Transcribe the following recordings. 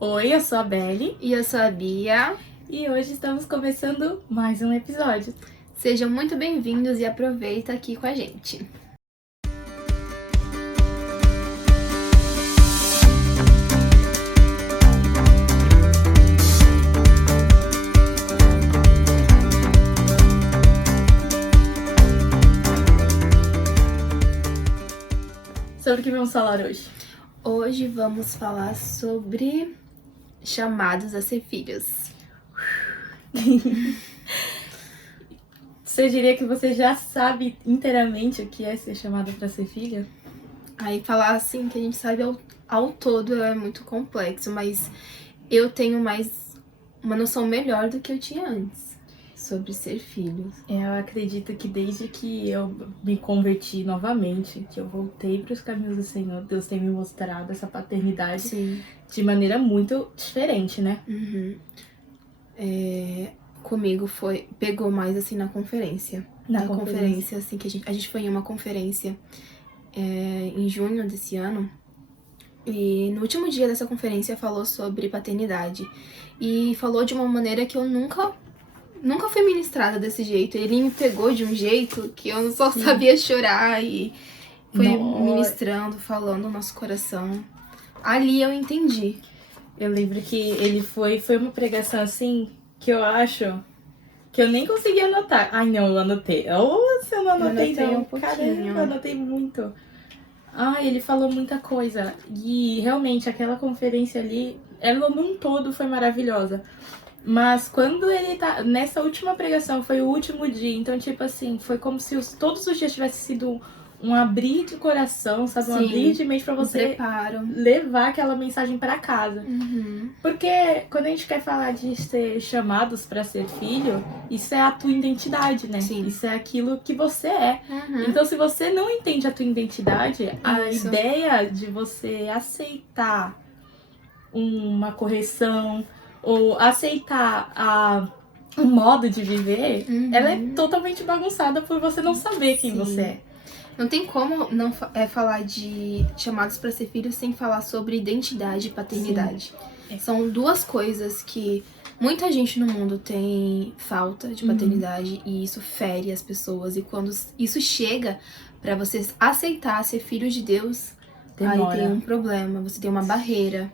Oi, eu sou a Belle E eu sou a Bia. e hoje estamos começando mais um episódio. Sejam muito bem-vindos e aproveita aqui com a gente. Sobre o que vamos falar hoje? Hoje vamos falar sobre chamados a ser filhos. Você diria que você já sabe inteiramente o que é ser chamada para ser filha? Aí falar assim que a gente sabe ao todo é muito complexo, mas eu tenho uma noção melhor do que eu tinha antes sobre ser filho. Eu acredito que desde que eu me converti novamente, que eu voltei para os caminhos do Senhor, Deus tem me mostrado essa paternidade Sim. de maneira muito diferente, né? Comigo pegou mais assim na conferência. Na conferência, assim, que a gente foi em uma conferência em junho desse ano. E no último dia dessa conferência falou sobre paternidade. E falou de uma maneira que eu nunca fui ministrada desse jeito. Ele me pegou de um jeito que eu só sabia chorar e foi ministrando, falando no nosso coração. Ali eu entendi. Eu lembro que ele foi uma pregação assim que eu acho que eu nem consegui anotar. Ai, não, eu anotei. Se eu não anotei, não. Caramba, eu anotei muito. Ai, ele falou muita coisa. E realmente, aquela conferência ali, ela num todo foi maravilhosa. Mas quando ele tá... Nessa última pregação, foi o último dia. Então, tipo assim, foi como se todos os dias tivesse sido um abrir de coração, sabe? Um abrir de mente pra você levar aquela mensagem pra casa. Porque quando a gente quer falar de ser chamados pra ser filho, isso é a tua identidade, né? Sim. Isso é aquilo que você é. Então, se você não entende a tua identidade, a ideia de você aceitar uma correção ou aceitar um modo de viver, ela é totalmente bagunçada por você não saber quem você é. Não tem como não falar de chamados para ser filhos sem falar sobre identidade e paternidade. São duas coisas que muita gente no mundo tem falta de paternidade e isso fere as pessoas. E quando isso chega para você aceitar ser filho de Deus, Demora. aí tem um problema, você tem uma barreira.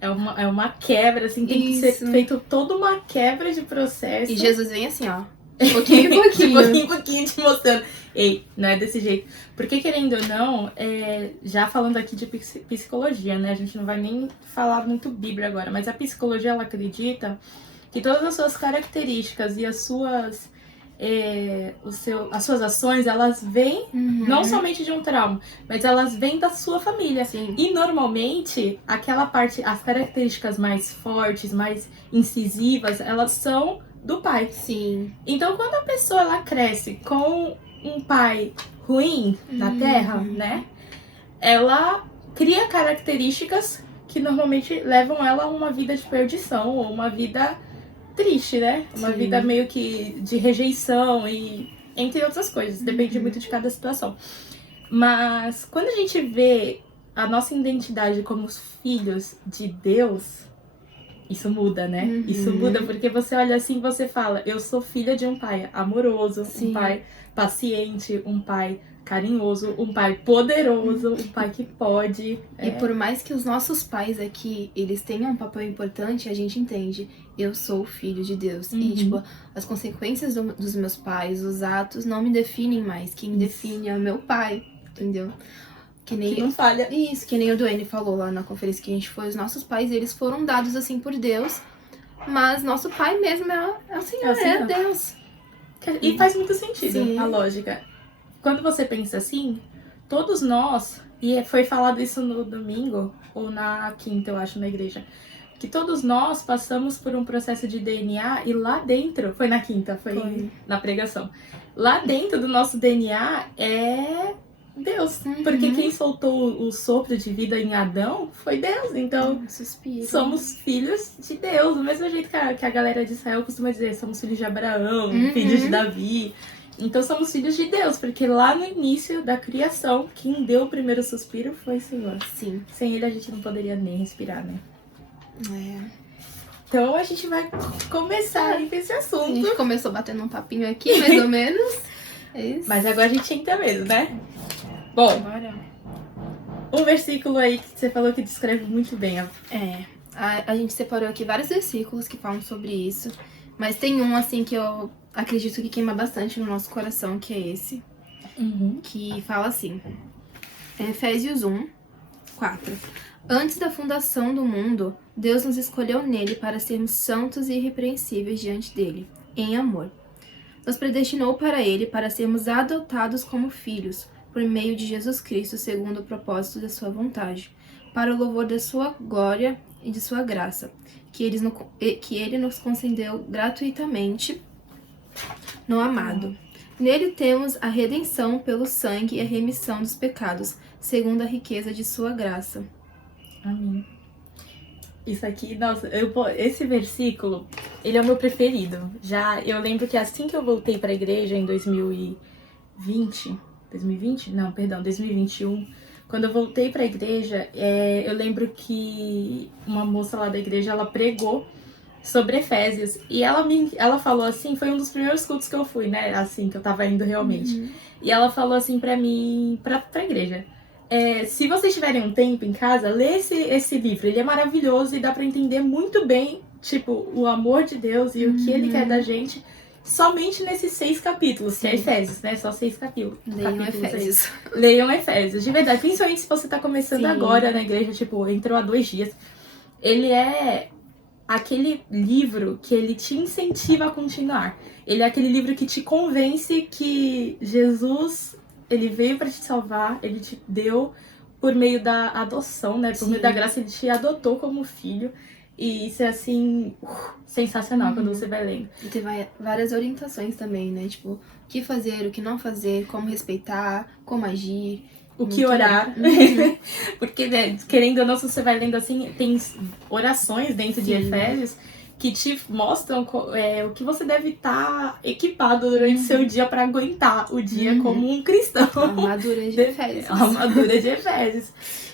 É uma quebra, assim, tem que ser feito toda uma quebra de processo. E Jesus vem assim, ó. Pouquinho em pouquinho. pouquinho te mostrando. Ei, não é desse jeito. Porque, querendo ou não, já falando aqui de psicologia, né? A gente não vai nem falar muito Bíblia agora, mas a psicologia, ela acredita que todas as suas características e as suas ações, elas vêm não somente de um trauma, mas elas vêm da sua família. Sim. E normalmente, aquela parte, as características mais fortes, mais incisivas, elas são do pai. Sim. Então, quando a pessoa ela cresce com um pai ruim na terra, né? Ela cria características que normalmente levam ela a uma vida de perdição ou uma vida triste, né? Uma vida meio que de rejeição e entre outras coisas. Depende muito de cada situação. Mas quando a gente vê a nossa identidade como os filhos de Deus, isso muda, né? Isso muda porque você olha assim e você fala, eu sou filha de um pai amoroso, um pai paciente, um pai carinhoso, um pai poderoso, um pai que pode. E por mais que os nossos pais aqui, eles tenham um papel importante, a gente entende, eu sou filho de Deus. E, tipo, as consequências dos meus pais, os atos, não me definem mais. Quem me define é o meu pai, entendeu? Que não falha. Isso, que nem o Duane falou lá na conferência que a gente foi, os nossos pais, eles foram dados assim por Deus, mas nosso pai mesmo é o Senhor, é Deus. E faz muito sentido a lógica. Quando você pensa assim, todos nós, e foi falado isso no domingo, ou na quinta, eu acho, na igreja, que todos nós passamos por um processo de DNA e lá dentro, foi na quinta, foi na pregação, lá dentro do nosso DNA é Deus, porque quem soltou o sopro de vida em Adão foi Deus, então somos filhos de Deus, do mesmo jeito que a galera de Israel costuma dizer, somos filhos de Abraão, filhos de Davi, então somos filhos de Deus, porque lá no início da criação, quem deu o primeiro suspiro foi o Senhor. Sim. Sem ele a gente não poderia nem respirar, né? Então a gente vai começar aí com esse A assunto. gente começou batendo um papinho aqui, mais ou menos. É isso. Mas agora a gente entra mesmo, né? Bom, Bora. um versículo aí que você falou que descreve muito bem. A gente separou aqui vários versículos que falam sobre isso. Mas tem um, assim, que eu acredito que queima bastante no nosso coração, que é esse. Que fala assim. Efésios 1, 4. Antes da fundação do mundo, Deus nos escolheu nele para sermos santos e irrepreensíveis diante dele, em amor. Nos predestinou para ele para sermos adotados como filhos, por meio de Jesus Cristo, segundo o propósito da sua vontade, para o louvor da sua glória e de sua graça, que ele nos concedeu gratuitamente no amado. Nele temos a redenção pelo sangue e a remissão dos pecados, segundo a riqueza de sua graça. Amém. Isso aqui, nossa, esse versículo, ele é o meu preferido. Eu lembro que assim que eu voltei para a igreja em 2021, quando eu voltei para a igreja, eu lembro que uma moça lá da igreja, ela pregou sobre Efésios, e ela falou assim, foi um dos primeiros cultos que eu fui, né, assim, que eu tava indo realmente, e ela falou assim pra mim, pra igreja, se vocês tiverem um tempo em casa, lê esse livro, ele é maravilhoso e dá pra entender muito bem, tipo, o amor de Deus e o que ele quer da gente, somente nesses 6 capítulos, que é Efésios, né, só 6 capítulos. Leiam Efésios. Leiam Efésios, de verdade, principalmente se você tá começando agora na igreja, tipo, entrou há 2 dias, ele é aquele livro que ele te incentiva a continuar. Ele é aquele livro que te convence que Jesus, ele veio para te salvar, ele te deu por meio da adoção, né? Por meio da graça, ele te adotou como filho. E isso é, assim, sensacional quando você vai lendo. E tem várias orientações também, né? Tipo, o que fazer, o que não fazer, como respeitar, como agir. O que orar. Porque, né, querendo ou não, se você vai lendo assim, tem orações dentro de Efésios que te mostram o que você deve estar equipado durante o seu dia para aguentar o dia como um cristão. A armadura de Efésios. A armadura de Efésios.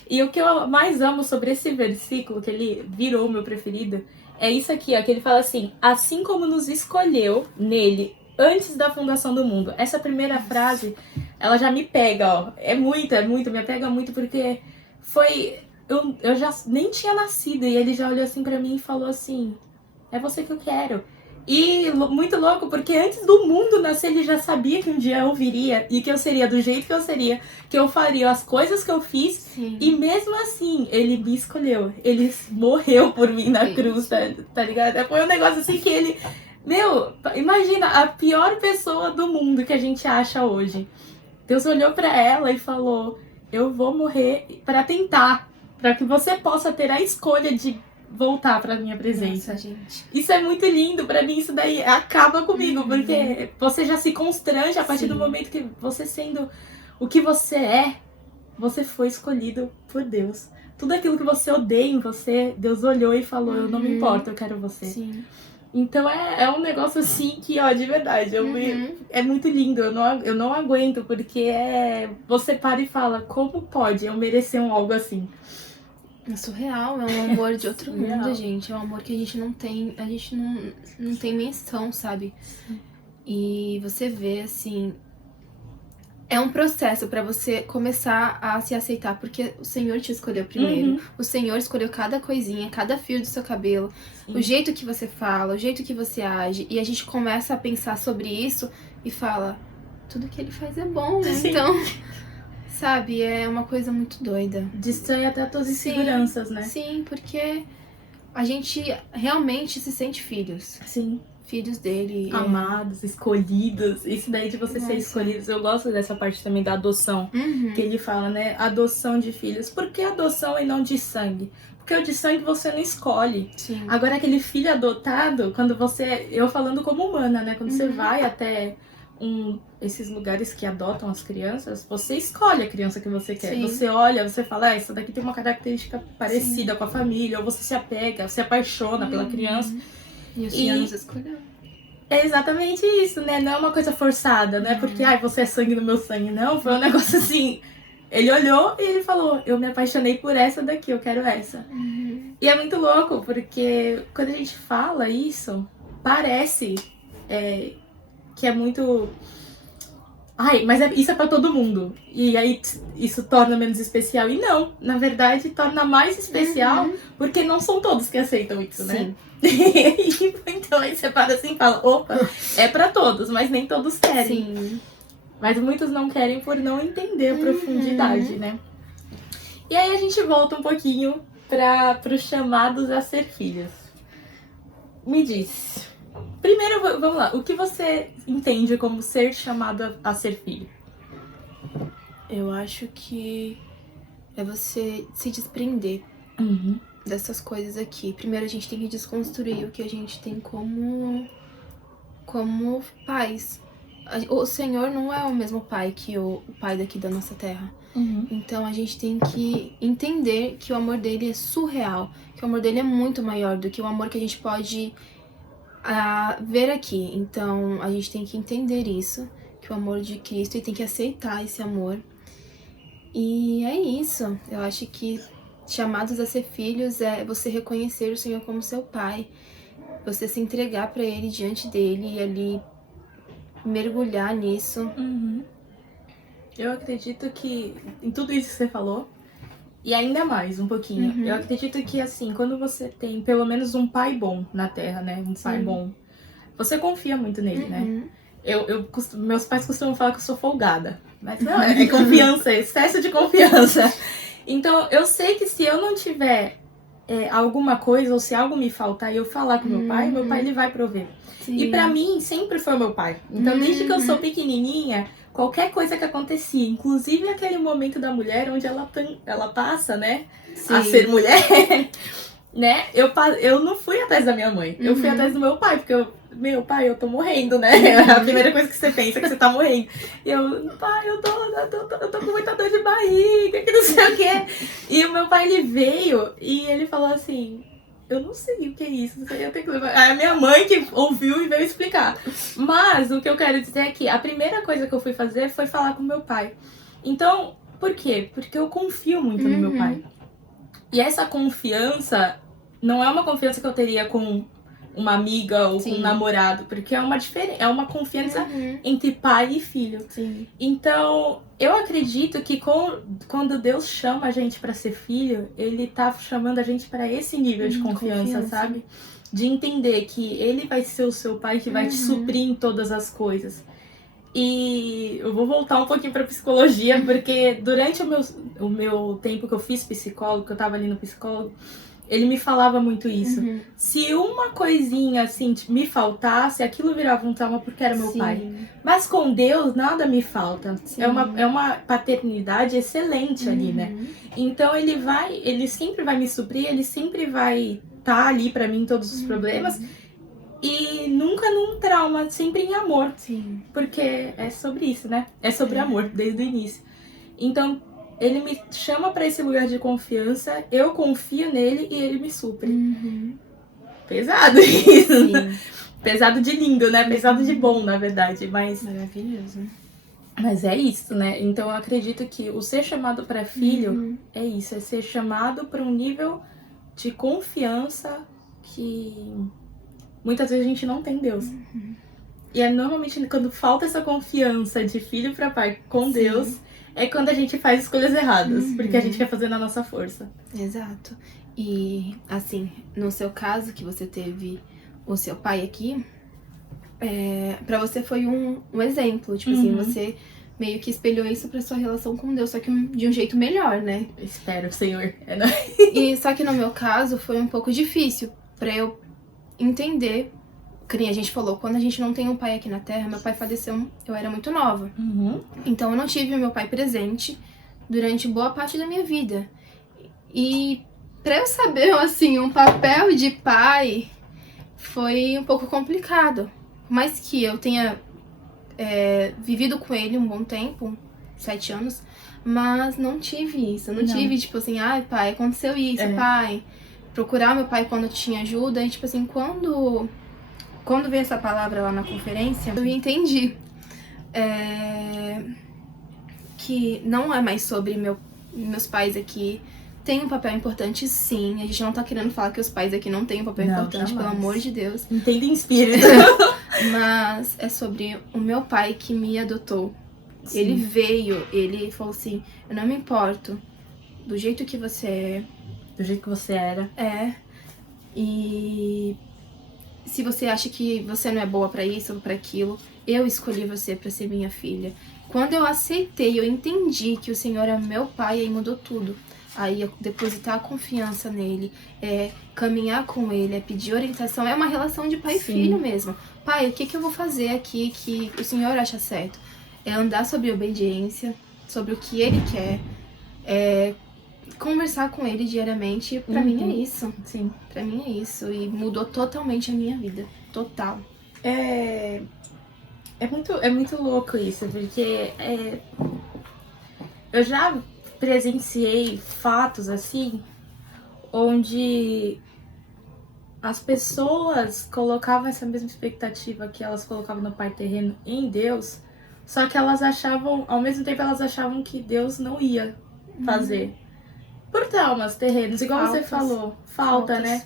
E o que eu mais amo sobre esse versículo, que ele virou o meu preferido, é isso aqui, ó, que ele fala assim: assim como nos escolheu nele antes da fundação do mundo. Essa primeira frase, ela já me pega, ó. É muito, me pega muito, porque foi... Eu já nem tinha nascido, e ele já olhou assim pra mim e falou assim: é você que eu quero. E muito louco, porque antes do mundo nascer, ele já sabia que um dia eu viria, e que eu seria do jeito que eu seria, que eu faria as coisas que eu fiz, e mesmo assim, ele me escolheu. Ele morreu por mim na cruz, tá ligado? Foi um negócio assim que ele... Meu, imagina, a pior pessoa do mundo que a gente acha hoje. Deus olhou pra ela e falou: eu vou morrer pra tentar, pra que você possa ter a escolha de voltar pra minha presença. Nossa, gente. Isso é muito lindo, pra mim isso daí acaba comigo, porque você já se constrange a partir do momento que você, sendo o que você é, você foi escolhido por Deus. Tudo aquilo que você odeia em você, Deus olhou e falou: eu não me importo, eu quero você. Sim. Então é um negócio assim que, ó, de verdade, é muito lindo, eu não aguento, porque você para e fala: como pode eu merecer algo assim? É surreal, é um amor de outro mundo, gente. É um amor que a gente não tem menção, sabe? E você vê, assim, é um processo pra você começar a se aceitar, porque o Senhor te escolheu primeiro. O Senhor escolheu cada coisinha, cada fio do seu cabelo, o jeito que você fala, o jeito que você age. E a gente começa a pensar sobre isso e fala: tudo que ele faz é bom, né? Então, sabe, é uma coisa muito doida. Destrói até as tuas inseguranças, né? Sim, porque a gente realmente se sente filhos. Sim. Filhos dele. Amados, escolhidos. Isso daí de você ser escolhidos. Eu gosto dessa parte também da adoção. Que ele fala, né? Adoção de filhos. Por que adoção e não de sangue? Porque o de sangue você não escolhe. Sim. Agora, aquele filho adotado, quando você... Eu falando como humana, né? Quando você vai até esses lugares que adotam as crianças, você escolhe a criança que você quer. Você olha, você fala: essa daqui tem uma característica parecida com a família. Ou você se apega, se apaixona pela criança. E o Senhor nos escolheu. É exatamente isso, né? Não é uma coisa forçada, né? Porque, você é sangue do meu sangue. Não, foi um negócio assim... Ele olhou e ele falou, eu me apaixonei por essa daqui, eu quero essa. E é muito louco, porque quando a gente fala isso, parece que é muito... Ai, mas isso é pra todo mundo. E aí isso torna menos especial. E não, na verdade, torna mais especial porque não são todos que aceitam isso, né? Então aí você para assim e fala, opa, é pra todos, mas nem todos querem. Sim. Mas muitos não querem por não entender a profundidade, né? E aí a gente volta um pouquinho para os chamados a ser filhos. Me diz. Primeiro, vamos lá. O que você entende como ser chamado a ser filho? Eu acho que é você se desprender dessas coisas aqui. Primeiro a gente tem que desconstruir o que a gente tem como pais. O Senhor não é o mesmo pai que o pai daqui da nossa terra. Então a gente tem que entender que o amor dele é surreal, que o amor dele é muito maior do que o amor que a gente pode ver aqui. Então a gente tem que entender isso, que o amor de Cristo, e tem que aceitar esse amor. E é isso. Eu acho que chamados a ser filhos é você reconhecer o Senhor como seu pai, você se entregar para ele diante dele e ali mergulhar nisso. Eu acredito que em tudo isso que você falou, e ainda mais um pouquinho, eu acredito que assim, quando você tem pelo menos um pai bom na terra, né, um pai bom, você confia muito nele, né? Meus pais costumam falar que eu sou folgada, mas não, é confiança, é excesso de confiança. Então eu sei que se eu não tiver alguma coisa, ou se algo me faltar e eu falar com meu pai ele vai prover. Sim. E pra mim sempre foi meu pai. Então desde que eu sou pequenininha, qualquer coisa que acontecia, inclusive aquele momento da mulher onde ela passa, né, a ser mulher, né, eu não fui atrás da minha mãe, eu fui atrás do meu pai, porque meu pai, eu tô morrendo, né, a primeira coisa que você pensa é que você tá morrendo. E eu, pai, eu tô com muita dor de barriga, que não sei o que. E o meu pai, ele veio e ele falou assim, eu não sei o que é isso, não sei, eu tenho que levar. Aí a minha mãe que ouviu e veio explicar. Mas o que eu quero dizer é que a primeira coisa que eu fui fazer foi falar com meu pai. Então, por quê? Porque eu confio muito no meu pai. E essa confiança não é uma confiança que eu teria com uma amiga ou com um namorado, porque é uma confiança entre pai e filho. Sim. Então, eu acredito que quando Deus chama a gente para ser filho, ele tá chamando a gente para esse nível de confiança, sabe? De entender que ele vai ser o seu pai, que vai te suprir em todas as coisas. E eu vou voltar um pouquinho pra psicologia, porque durante o meu tempo que eu fiz psicólogo, que eu tava ali no psicólogo, ele me falava muito isso. Se uma coisinha, assim, me faltasse, aquilo virava um trauma porque era meu pai. Mas com Deus, nada me falta. É uma paternidade excelente ali, né? Então, ele sempre vai me suprir, ele sempre vai estar ali pra mim em todos os problemas. E nunca num trauma, sempre em amor. Porque é sobre isso, né? É sobre amor, desde o início. Então, ele me chama pra esse lugar de confiança, eu confio nele e ele me supre. Pesado isso. Pesado de lindo, né? Pesado de bom, na verdade. Mas maravilhoso. Mas é isso, né? Então eu acredito que o ser chamado para filho é isso, é ser chamado para um nível de confiança que muitas vezes a gente não tem Deus. E é normalmente quando falta essa confiança de filho para pai com Deus, é quando a gente faz escolhas erradas, porque a gente quer fazer na nossa força. Exato. E, assim, no seu caso, que você teve o seu pai aqui, pra você foi um exemplo. Tipo assim, você meio que espelhou isso pra sua relação com Deus, só que de um jeito melhor, né? Espero, Senhor. E só que no meu caso foi um pouco difícil pra eu entender. Que nem a gente falou, quando a gente não tem um pai aqui na Terra, meu pai faleceu, eu era muito nova. Então eu não tive o meu pai presente durante boa parte da minha vida. E pra eu saber, assim, um papel de pai foi um pouco complicado. Por mais que eu tenha vivido com ele um bom tempo, 7 anos, mas não tive isso. Eu não tive, tipo assim, ai pai, aconteceu isso, pai. Procurar meu pai quando tinha ajuda. E tipo assim, quando veio essa palavra lá na conferência, eu entendi que não é mais sobre meus pais aqui. Tem um papel importante, sim. A gente não tá querendo falar que os pais aqui não têm um papel importante, jamais. pelo amor de Deus. Entenda em espírito. Mas é sobre o meu pai que me adotou. Sim. Ele veio, ele falou assim, eu não me importo do jeito que você é. Do jeito que você era. E se você acha que você não é boa pra isso ou pra aquilo, eu escolhi você pra ser minha filha. Quando eu aceitei, eu entendi que o Senhor é meu pai, aí mudou tudo. Aí eu depositar a confiança nele, caminhar com ele, pedir orientação. É uma relação de pai e filho mesmo. Pai, o que eu vou fazer aqui que o Senhor acha certo? É andar sobre obediência, sobre o que ele quer, conversar com ele diariamente. Pra mim é isso. Sim. Pra mim é isso. E mudou totalmente a minha vida. Total. É muito louco isso, porque eu já presenciei fatos assim, onde as pessoas colocavam essa mesma expectativa que elas colocavam no pai terreno em Deus, só que elas achavam, ao mesmo tempo elas achavam que Deus não ia fazer. Por traumas terrenos, igual você falou, falta, né?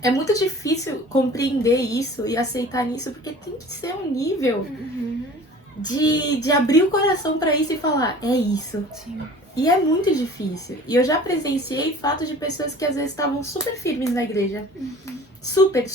É muito difícil compreender isso e aceitar isso, porque tem que ser um nível de abrir o coração pra isso e falar, é isso. Sim. E é muito difícil. E eu já presenciei fatos de pessoas que às vezes estavam super firmes na igreja. Super.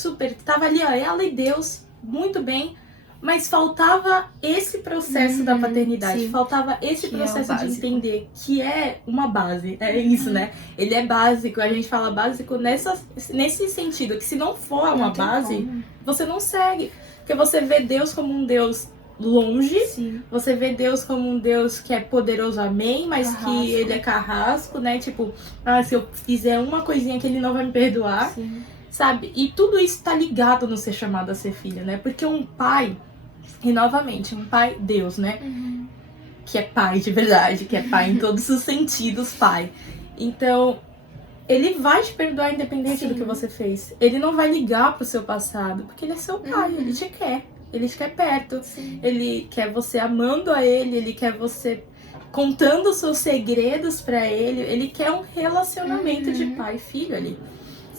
Tava ali, ó, ela e Deus, muito bem. Mas faltava esse processo da paternidade. Sim. Faltava esse Que processo é o de básico. entender que é uma base. É isso, né? Ele é básico. A gente fala básico nesse sentido. Que se não for uma base, você não segue. Porque você vê Deus como um Deus longe. Sim. Você vê Deus como um Deus que é poderoso, amém, mas Carrasco. que ele é carrasco, né? Tipo, se eu fizer uma coisinha que ele não vai me perdoar, Sim. sabe? E tudo isso tá ligado no ser chamado a ser filho, né? Porque um pai, e novamente, um pai, Deus, né? Que é pai de verdade, que é pai em todos os sentidos, pai. Então, ele vai te perdoar independente do que você fez. Ele não vai ligar pro seu passado, porque ele é seu pai, ele te quer. Ele te quer perto, ele quer você amando a ele quer você contando os seus segredos pra ele quer um relacionamento de pai e filho ali.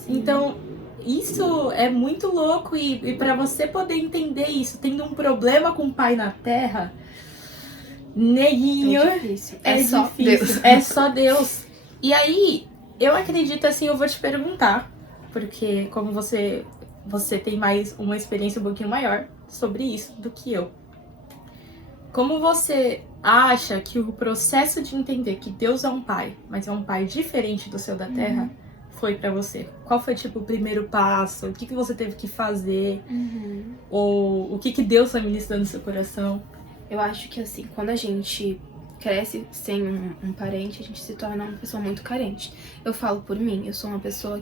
Então, isso é muito louco e pra você poder entender isso, tendo um problema com o pai na terra, neguinho, É difícil. é só difícil. Deus. É só Deus. E aí, eu acredito assim, eu vou te perguntar, porque como você tem mais uma experiência um pouquinho maior sobre isso do que eu. Como você acha que o processo de entender que Deus é um pai, mas é um pai diferente do seu da terra, foi pra você? Qual foi, tipo, o primeiro passo? O que você teve que fazer? Ou o que Deus foi ministrando no seu coração? Eu acho que, assim, quando a gente cresce sem um parente, a gente se torna uma pessoa muito carente. Eu falo por mim, eu sou uma pessoa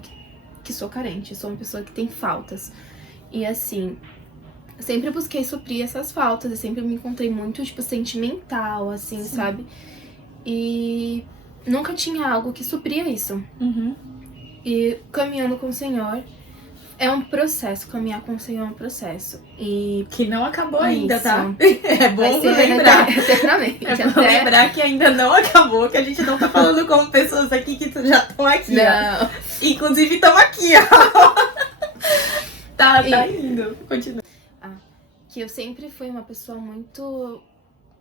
que sou carente, eu sou uma pessoa que tem faltas. E, assim, eu sempre busquei suprir essas faltas, eu sempre me encontrei muito, tipo, sentimental, assim, sabe? E nunca tinha algo que supria isso. E caminhando com o Senhor é um processo, caminhar com o Senhor é um processo. E que não acabou ainda, isso. Tá? É bom lembrar. É bom lembrar que ainda não acabou, que a gente não tá falando como pessoas aqui que já estão aqui, não. Ó. Inclusive estão aqui, ó. Tá indo. Continua. Que eu sempre fui uma pessoa muito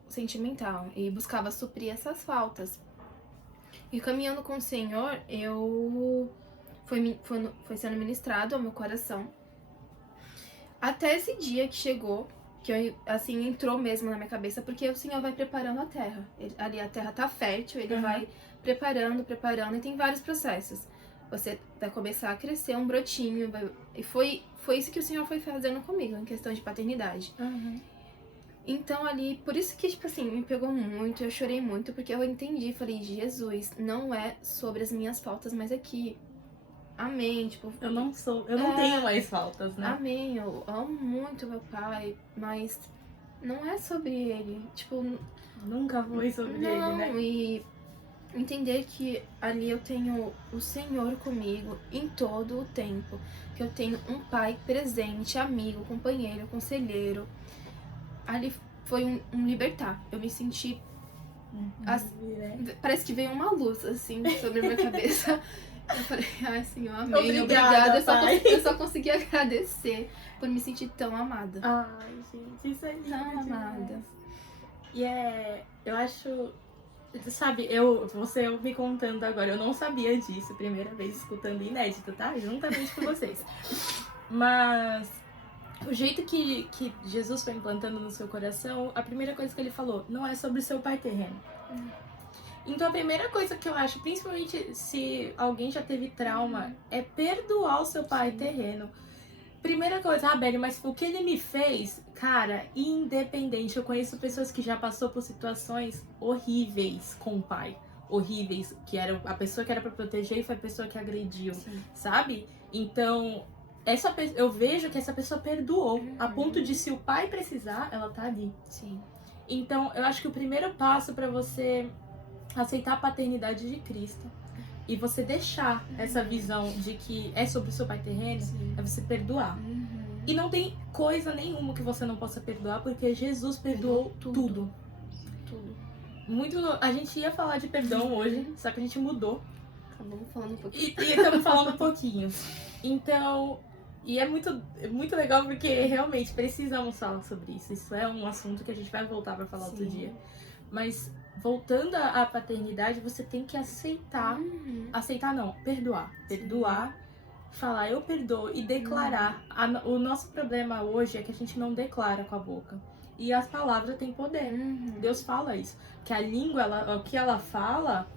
sentimental e buscava suprir essas faltas. E caminhando com o Senhor, foi sendo ministrado ao meu coração. Até esse dia que chegou, que eu, assim, entrou mesmo na minha cabeça, porque o Senhor vai preparando a terra. Ali a terra tá fértil, ele vai preparando, e tem vários processos. Você vai começar a crescer um brotinho, e foi isso que o Senhor foi fazendo comigo, em questão de paternidade. Então ali, por isso que, tipo assim, me pegou muito, eu chorei muito, porque eu entendi, falei, Jesus, não é sobre as minhas faltas, mas aqui, amém, tipo... Eu não tenho mais faltas, né? Amém, eu amo muito meu pai, mas não é sobre ele, tipo... Nunca foi sobre ele, né? E entender que ali eu tenho o Senhor comigo em todo o tempo, que eu tenho um pai presente, amigo, companheiro, conselheiro. Ali foi um libertar. Eu me senti Parece que veio uma luz, assim, sobre a minha cabeça. Eu falei, ai, Senhor, amém, Obrigada, Eu só consegui agradecer por me sentir tão amada. Ai, gente, isso é lindo Tão demais. amada. E eu acho, sabe, você me contando agora, eu não sabia disso, primeira vez escutando inédito, tá? Juntamente com vocês. Mas o jeito que Jesus foi implantando no seu coração, a primeira coisa que ele falou, não é sobre o seu pai terreno. Então a primeira coisa que eu acho, principalmente se alguém já teve trauma, é perdoar o seu pai terreno. Primeira coisa, Beli, mas o que ele me fez, cara, independente, eu conheço pessoas que já passou por situações horríveis com o pai. Horríveis, que era a pessoa que era pra proteger e foi a pessoa que agrediu, sabe? Então, eu vejo que essa pessoa perdoou, a ponto de se o pai precisar, ela tá ali. Sim. Então, eu acho que o primeiro passo pra você aceitar a paternidade de Cristo e você deixar essa visão de que é sobre o seu pai terreno, é você perdoar. E não tem coisa nenhuma que você não possa perdoar, porque Jesus perdoou tudo. A gente ia falar de perdão hoje, só que a gente mudou. Acabamos falando um pouquinho. E estamos falando um pouquinho. Então, e é muito legal porque realmente precisamos falar sobre isso. Isso é um assunto que a gente vai voltar para falar outro dia. Mas voltando à paternidade, você tem que aceitar. Aceitar não, perdoar. Perdoar, falar eu perdoo e declarar. O nosso problema hoje é que a gente não declara com a boca. E as palavras têm poder. Deus fala isso. Que a língua, o que ela fala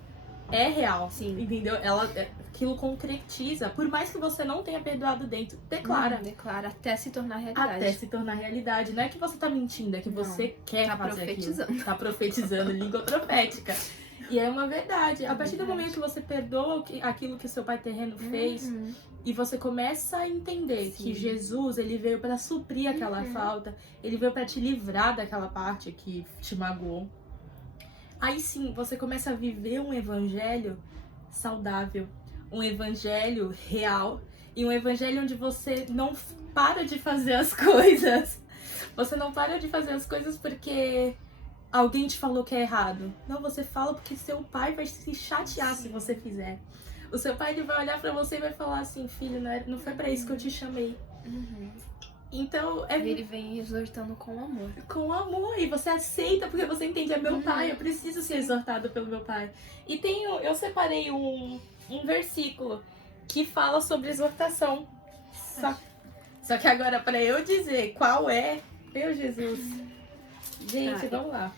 é real. Entendeu? Aquilo concretiza. Por mais que você não tenha perdoado dentro, declara. Declara até se tornar realidade. Até se tornar realidade. Não é que você tá mentindo, é que você quer fazer profetizando. aquilo. Tá profetizando, língua profética. E é uma verdade. A partir do momento que você perdoa aquilo que o seu pai terreno fez, e você começa a entender que Jesus, ele veio para suprir aquela falta, ele veio para te livrar daquela parte que te magoou. Aí sim, você começa a viver um evangelho saudável, um evangelho real, e um evangelho onde você não para de fazer as coisas. Você não para de fazer as coisas porque alguém te falou que é errado. Não, você fala porque seu pai vai se chatear se você fizer. O seu pai, ele vai olhar pra você e vai falar assim, filho, não foi pra isso que eu te chamei. Então, ele vem exortando com amor. Com amor. E você aceita porque você entende, é meu pai, eu preciso ser exortado pelo meu pai. E eu separei um versículo que fala sobre exortação. Só que agora, pra eu dizer qual é, meu Jesus. Gente, vamos lá.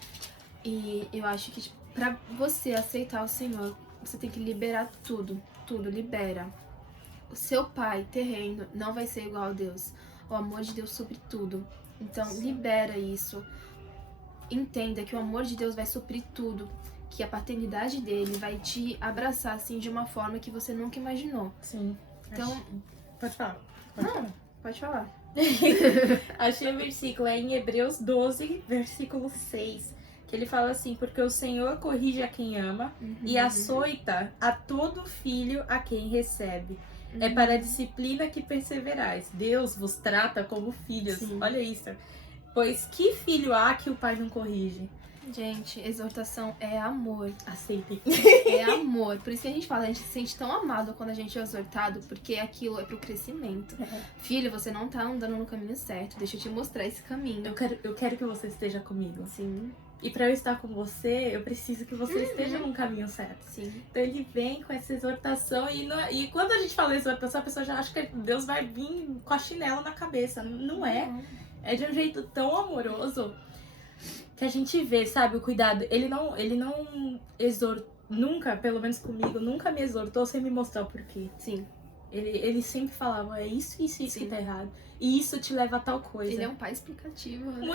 E eu acho que pra você aceitar o Senhor, você tem que liberar tudo. Tudo, libera. O seu pai terreno não vai ser igual a Deus. O amor de Deus supre tudo. Então, libera isso. Entenda que o amor de Deus vai suprir tudo. Que a paternidade dele vai te abraçar, assim, de uma forma que você nunca imaginou. Sim. Então... Pode falar. Pode falar. Achei o versículo, é em Hebreus 12, versículo 6. Que ele fala assim, porque o Senhor corrige a quem ama e açoita a todo filho a quem recebe. É para a disciplina que perseverais. Deus vos trata como filhos. Olha isso. Pois que filho há que o pai não corrige? Gente, exortação é amor. Aceitem. É amor. Por isso que a gente fala, a gente se sente tão amado quando a gente é exortado, porque aquilo é pro crescimento. Filho, você não tá andando no caminho certo. Deixa eu te mostrar esse caminho. Eu quero que você esteja comigo. Sim. E pra eu estar com você, eu preciso que você esteja no caminho certo. Sim. Então ele vem com essa exortação e quando a gente fala exortação, a pessoa já acha que Deus vai vir com a chinela na cabeça. Não é. É de um jeito tão amoroso que a gente vê, sabe, o cuidado. Ele não exortou, nunca, pelo menos comigo, nunca me exortou sem me mostrar o porquê. Sim. Ele sempre falava, é isso que tá errado. E isso te leva a tal coisa. Ele é um pai explicativo. Né?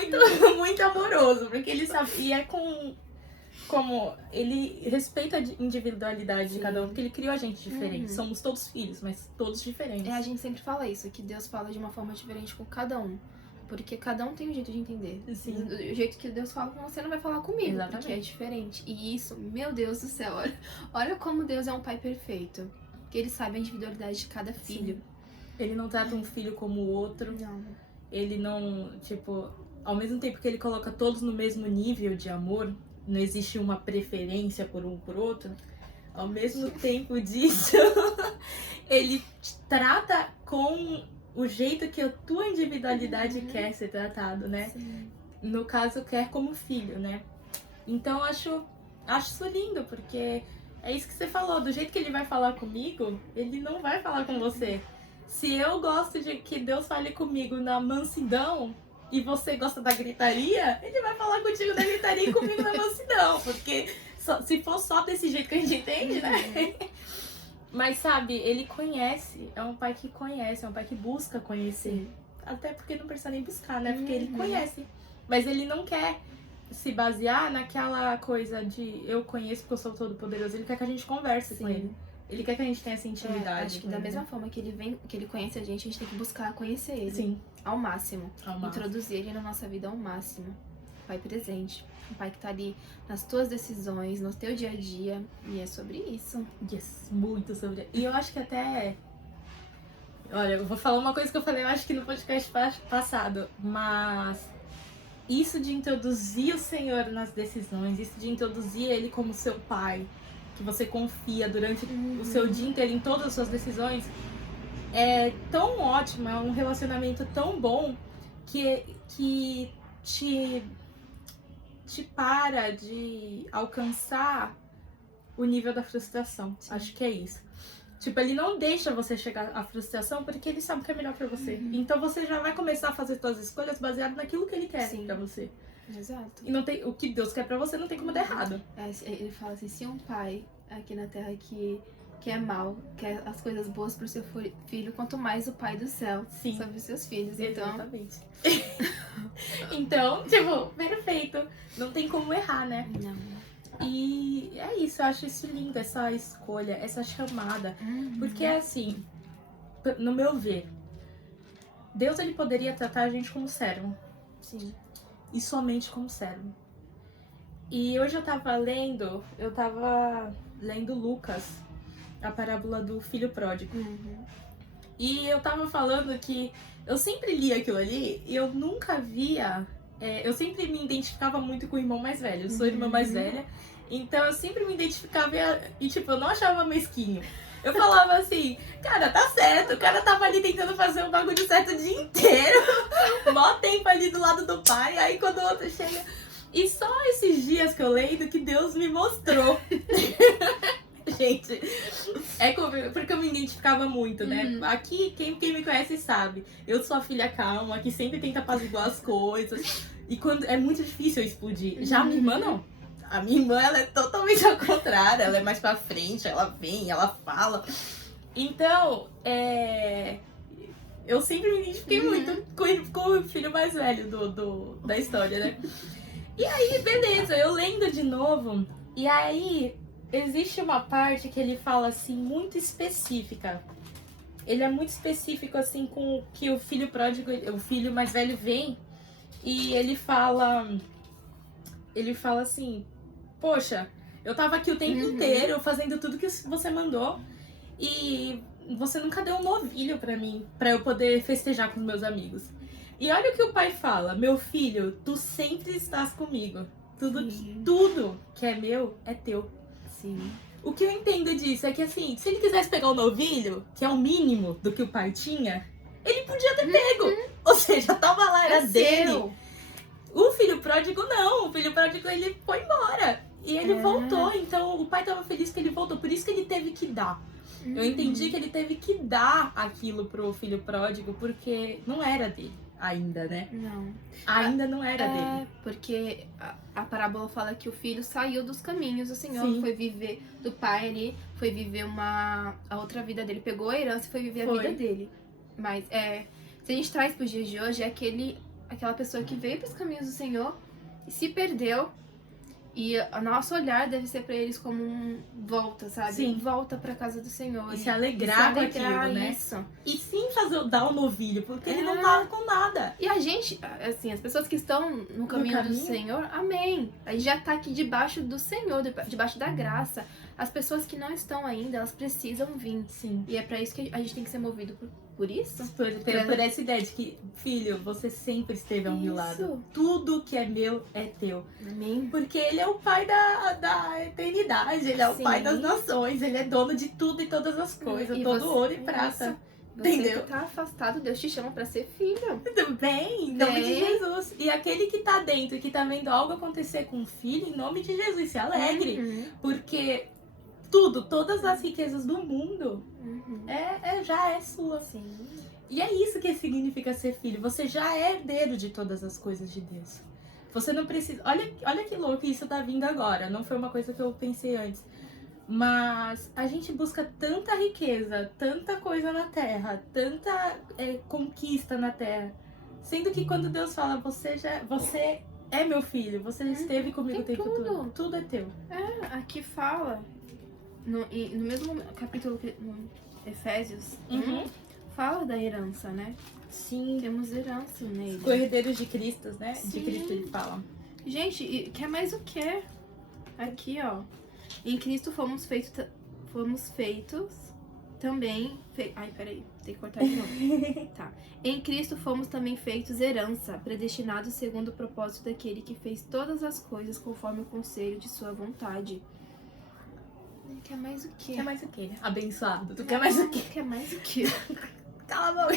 Muito amoroso, porque ele sabia como ele respeita a individualidade de cada um, porque ele criou a gente diferente. Somos todos filhos, mas todos diferentes. A gente sempre fala isso, que Deus fala de uma forma diferente com cada um. Porque cada um tem um jeito de entender. Sim. O jeito que Deus fala com você não vai falar comigo. Exatamente. Porque é diferente. E isso, meu Deus do céu, olha como Deus é um pai perfeito. Que ele sabe a individualidade de cada filho. Sim. Ele não trata um filho como o outro. Não. Ele não, ao mesmo tempo que ele coloca todos no mesmo nível de amor, não existe uma preferência por um por outro, ao mesmo tempo disso, ele te trata com o jeito que a tua individualidade quer ser tratado, né? Sim. No caso, quer como filho, né? Então, acho isso lindo, porque é isso que você falou. Do jeito que ele vai falar comigo, ele não vai falar com você. Se eu gosto de que Deus fale comigo na mansidão e você gosta da gritaria, ele vai falar contigo na gritaria e comigo na mansidão. Porque se for só desse jeito que a gente entende, né? Mas sabe, ele conhece. É um pai que conhece, é um pai que busca conhecer. Sim. Até porque não precisa nem buscar, né? Porque ele conhece. Mas ele não quer se basear naquela coisa de eu conheço porque eu sou todo poderoso. Ele quer que a gente converse com ele. Ele quer que a gente tenha essa intimidade. Acho que da mesma forma que ele conhece a gente tem que buscar conhecer ele. Sim. Ao máximo. Ao máximo. Introduzir ele na nossa vida ao máximo. Pai presente. Um pai que tá ali nas tuas decisões, no teu dia a dia. E é sobre isso. Yes, muito sobre. E eu acho que até. Olha, eu vou falar uma coisa que eu falei, eu acho que no podcast passado. Mas isso de introduzir o Senhor nas decisões, isso de introduzir Ele como seu pai, que você confia durante o seu dia inteiro em todas as suas decisões, é tão ótimo, é um relacionamento tão bom que te para de alcançar o nível da frustração. Sim. Acho que é isso. Tipo, ele não deixa você chegar à frustração porque ele sabe o que é melhor pra você. Então você já vai começar a fazer suas escolhas baseado naquilo que ele quer pra você. Exato. E não tem, o que Deus quer pra você não tem como dar errado. Ele fala assim, se um pai aqui na Terra que é mal, quer as coisas boas pro seu filho, quanto mais o pai do céu sobre os seus filhos. Exatamente. Então, tipo, perfeito. Não tem como errar, né? Não. E é isso, eu acho isso lindo, essa escolha, essa chamada. Porque assim, no meu ver, Deus ele poderia tratar a gente como servo. Sim. E somente como servo. E hoje eu tava lendo Lucas, a parábola do filho pródigo. E eu tava falando que eu sempre li aquilo ali e eu nunca via... eu sempre me identificava muito com o irmão mais velho. Eu sou a irmã mais velha. Então eu sempre me identificava e tipo, eu não achava mesquinho. Eu falava assim, cara, tá certo. O cara tava ali tentando fazer o bagulho certo o dia inteiro. Mó tempo ali do lado do pai. Aí quando o outro chega... E só esses dias que eu lendo que Deus me mostrou. Gente, porque eu me identificava muito, né? Aqui, quem me conhece sabe. Eu sou a filha calma, que sempre tenta apaziguar as coisas. E quando é muito difícil eu explodir. Já a minha irmã, não. A minha irmã, ela é totalmente ao contrário. Ela é mais pra frente, ela vem, ela fala. Então, eu sempre me identifiquei muito com o filho mais velho da história, né? E aí, beleza, eu lendo de novo. E aí... existe uma parte que ele fala assim, muito específica. Ele é muito específico assim com que o filho pródigo, o filho mais velho vem e ele fala assim, poxa, eu tava aqui o tempo inteiro fazendo tudo que você mandou e você nunca deu um novilho pra mim, pra eu poder festejar com os meus amigos. E olha o que o pai fala, meu filho, tu sempre estás comigo. Tudo que é meu é teu. Sim. O que eu entendo disso é que, assim, se ele quisesse pegar o novilho, que é o mínimo do que o pai tinha, ele podia ter pego. Ou seja, tava lá, era dele. Seu. O filho pródigo, não. O filho pródigo, ele foi embora. E ele voltou. Então, o pai tava feliz que ele voltou. Por isso que ele teve que dar. Eu entendi que ele teve que dar aquilo pro filho pródigo, porque não era dele. Ainda, né? Não. Ainda não era dele. Porque a parábola fala que o filho saiu dos caminhos do Senhor, Sim. foi viver do pai ali, foi viver a outra vida dele, pegou a herança e foi viver a vida dele. Mas se a gente traz pros dias de hoje, é aquela pessoa que veio pros caminhos do Senhor e se perdeu. E o nosso olhar deve ser pra eles como volta, sabe? Sim. Volta pra casa do Senhor. E se alegrar com aquilo, né? Isso. E sim dar o novilho, porque ele não tava com nada. E a gente, assim, as pessoas que estão no caminho do Senhor, amém. A gente já tá aqui debaixo do Senhor, debaixo da graça. As pessoas que não estão ainda, elas precisam vir. Sim. E é pra isso que a gente tem que ser movido por isso? Por essa ideia de que, filho, você sempre esteve ao meu lado. Isso. Tudo que é meu é teu. Amém. Porque ele é o pai da eternidade, ele é o Sim. pai das nações, ele é dono de tudo e todas as coisas, E todo você- ouro e prata. Isso. Você Entendeu? que tá afastado, Deus te chama pra ser filho. Bem, em nome de Bem. Jesus. E aquele que tá dentro e que tá vendo algo acontecer com o filho, em nome de Jesus, se alegre. Uhum. Porque tudo, todas as riquezas do mundo Uhum. já é sua. Sim. E é isso que significa ser filho. Você já é herdeiro de todas as coisas de Deus. Você não precisa. Olha que louco isso tá vindo agora. Não foi uma coisa que eu pensei antes. Mas a gente busca tanta riqueza, tanta coisa na terra, tanta conquista na terra. Sendo que quando Deus fala, você é meu filho, você esteve comigo o Tem tempo tudo. todo. Tudo é teu. Aqui fala, no mesmo capítulo, no Efésios 1, Uhum. fala da herança, né? Sim. Temos herança nele. Herdeiros de Cristo, né? Sim. De Cristo ele fala. Gente, e quer mais o quê? Aqui, ó. Em Cristo fomos feitos também. Ai, peraí, tem que cortar de novo. Tá. Em Cristo fomos também feitos herança, predestinados segundo o propósito daquele que fez todas as coisas conforme o conselho de sua vontade. Quer mais o quê? Quer mais o quê? Abençoado. Tu quer mais o quê? Quer mais o quê? Cala a boca.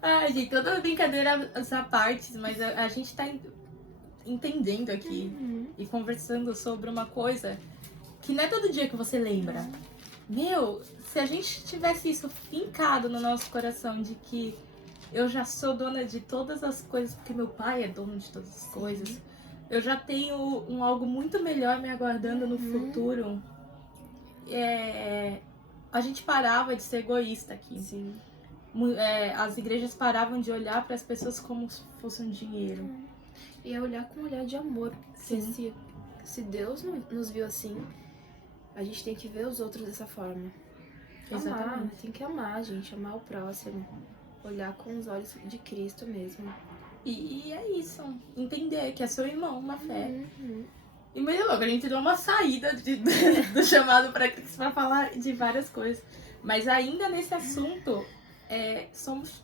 Ai, gente, toda brincadeira essa parte, mas a gente tá entendendo aqui Uhum. e conversando sobre uma coisa que não é todo dia que você lembra. Meu, se a gente tivesse isso fincado no nosso coração de que eu já sou dona de todas as coisas, porque meu pai é dono de todas as coisas, eu já tenho algo muito melhor me aguardando no futuro. A gente parava de ser egoísta aqui. Sim. As igrejas paravam de olhar para as pessoas como se fosse um dinheiro. E é olhar com um olhar de amor. Porque Sim. se Deus nos viu assim, a gente tem que ver os outros dessa forma. Exatamente. Amar, tem que amar, gente. Amar o próximo. Olhar com os olhos de Cristo mesmo. E é isso. Entender que é seu irmão na fé. Uhum. E meio louco, a gente deu uma saída do chamado para Cristo para falar de várias coisas. Mas ainda nesse assunto, somos.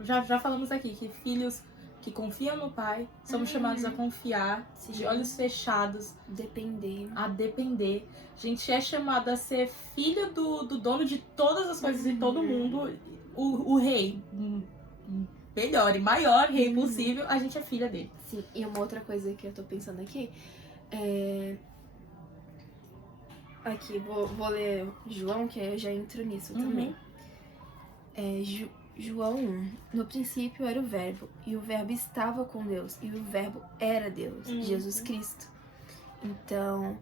Já falamos aqui que filhos que confiam no Pai, somos chamados a confiar, Sim. de olhos fechados, Depender. a depender. A gente é chamado a ser filho do dono de todas as coisas de todo mundo, o rei, melhor e maior rei possível, a gente é filha dele. Sim, e uma outra coisa que eu tô pensando aqui Aqui, vou ler João, que eu já entro nisso também. João 1. No princípio era o Verbo, e o Verbo estava com Deus, e o Verbo era Deus, Jesus Cristo. Então,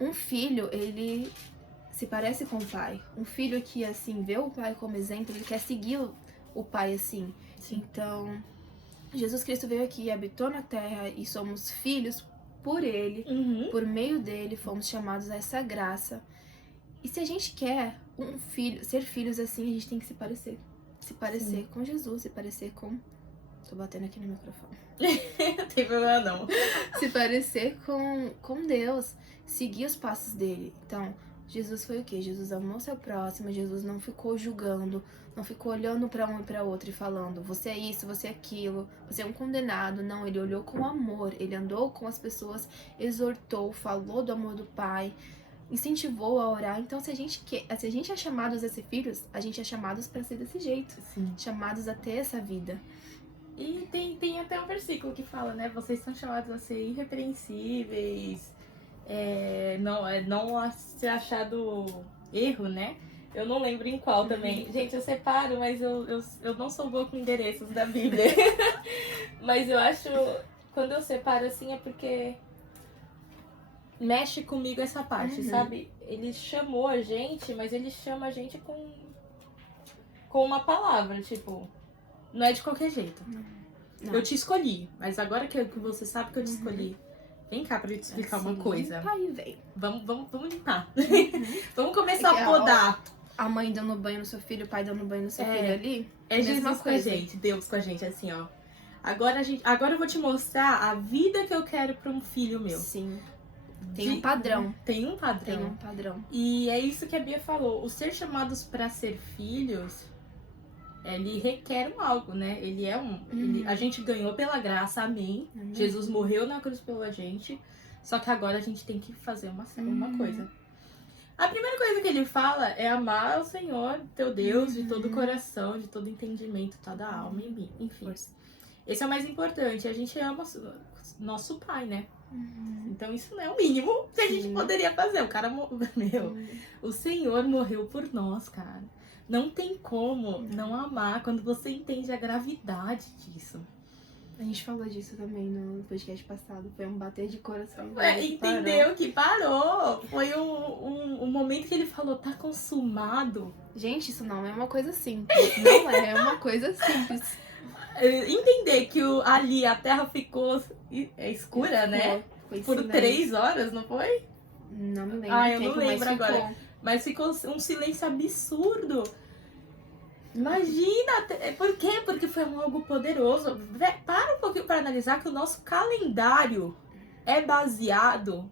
um filho, ele se parece com o pai. Um filho que, assim, vê o pai como exemplo, ele quer seguir o pai assim. Sim. Então, Jesus Cristo veio aqui, habitou na terra, e somos filhos por ele. Por meio dele, fomos chamados a essa graça. E se a gente quer ser filhos assim, a gente tem que se parecer. Se parecer Sim. com Jesus, se parecer com... Tô batendo aqui no microfone. Não tem problema não. Se parecer com Deus. Seguir os passos dele. Então, Jesus foi o quê? Jesus amou seu próximo. Jesus não ficou julgando. Não ficou olhando pra um e pra outro e falando: você é isso, você é aquilo, você é um condenado. Não, ele olhou com amor. Ele andou com as pessoas, exortou, falou do amor do Pai, incentivou a orar. Então, se a gente é chamados a ser filhos, a gente é chamados pra ser desse jeito. Sim. Chamados a ter essa vida. E tem até um versículo que fala, né? Vocês são chamados a ser irrepreensíveis, não a ser achado erro, né? Eu não lembro em qual também. Gente, eu separo, mas eu não sou boa com endereços da Bíblia. Mas eu acho, quando eu separo assim, é porque mexe comigo essa parte, sabe? Ele chamou a gente, mas ele chama a gente com uma palavra, tipo, não é de qualquer jeito. Não. Eu te escolhi, mas agora que você sabe que eu te escolhi, vem cá pra eu te explicar uma coisa. Tá aí, velho. Vamos limpar. Vamos começar a podar. A mãe dando banho no seu filho, o pai dando banho no seu filho ali. É Jesus com a gente, Deus com a gente, assim, ó. Agora eu vou te mostrar a vida que eu quero pra um filho meu. Sim. Tem um padrão. Tem um padrão. Tem um padrão. E é isso que a Bia falou. O ser chamados para ser filhos, ele requer algo, né? Ele é a gente ganhou pela graça, amém. Jesus morreu na cruz pela gente. Só que agora a gente tem que fazer uma coisa. A primeira coisa que ele fala é amar o Senhor, teu Deus, de todo o coração, de todo entendimento, toda a alma, enfim. Esse é o mais importante. A gente ama nosso pai, né? Então isso não é o mínimo que a gente poderia fazer. O cara, o Senhor morreu por nós, cara. Não tem como não amar quando você entende a gravidade disso. A gente falou disso também no podcast passado. Foi um bater de coração. Entendeu que parou. Foi um momento que ele falou, tá consumado. Gente, isso não é uma coisa simples. Não é uma coisa simples. Entender que ali a terra ficou escura, né? Por 3 horas, não foi? Não me lembro. Eu não lembro agora. Mas ficou um silêncio absurdo. Imagina! Por quê? Porque foi algo poderoso. Para um pouquinho para analisar que o nosso calendário é baseado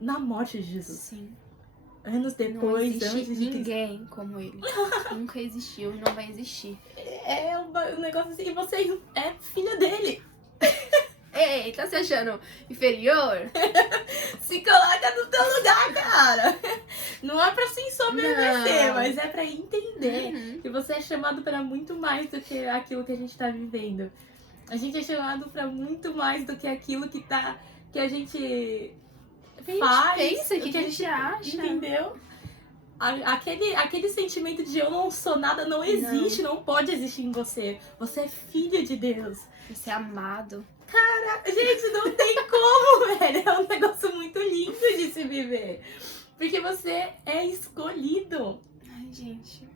na morte de Jesus. Sim. Anos depois, não existe ninguém como ele. Nunca existiu e não vai existir. É um negócio assim, e você é filha dele. Ei, tá se achando inferior? Se coloca no teu lugar, cara. Não é pra se ensoberbecer, mas é pra entender que você é chamado para muito mais do que aquilo que a gente tá vivendo. A gente é chamado pra muito mais do que aquilo que a gente faz. Pensa, o que a gente acha. Entendeu? Aquele sentimento de eu não sou nada não existe, não pode existir em você. Você é filho de Deus. Você é amado. Cara, gente, não tem como, velho. É um negócio muito lindo de se viver. Porque você é escolhido. Ai, gente.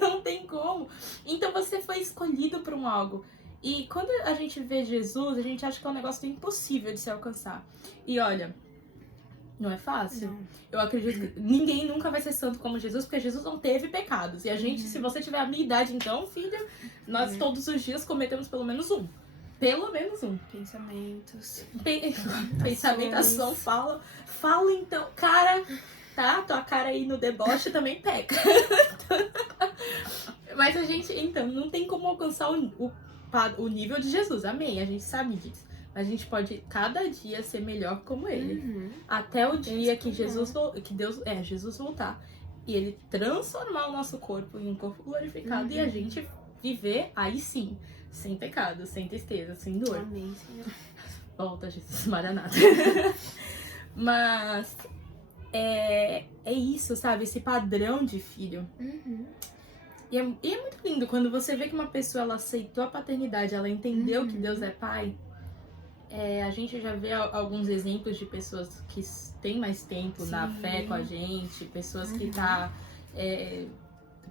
Não tem como. Então você foi escolhido por algo. E quando a gente vê Jesus, a gente acha que é um negócio impossível de se alcançar. E olha, não é fácil. Não. Eu acredito que ninguém nunca vai ser santo como Jesus, porque Jesus não teve pecados. E a gente, se você tiver a minha idade, então, filha, nós todos os dias cometemos pelo menos um. Pelo menos um. Pensamentos. Pensamento, ação, fala então. Cara, tá? Tua cara aí no deboche também peca. Mas a gente, então, não tem como alcançar o nível de Jesus. Amém, a gente sabe disso. Mas a gente pode, cada dia, ser melhor como ele. Até o dia que Jesus voltar. E ele transformar o nosso corpo em um corpo glorificado. E a gente viver, aí sim, sem pecado, sem tristeza, sem dor. Amém, Senhor. Volta, Jesus, Maranata. Mas é isso, sabe? Esse padrão de filho. E é muito lindo quando você vê que uma pessoa ela aceitou a paternidade, ela entendeu que Deus é pai. A gente já vê alguns exemplos de pessoas que têm mais tempo na fé com a gente, pessoas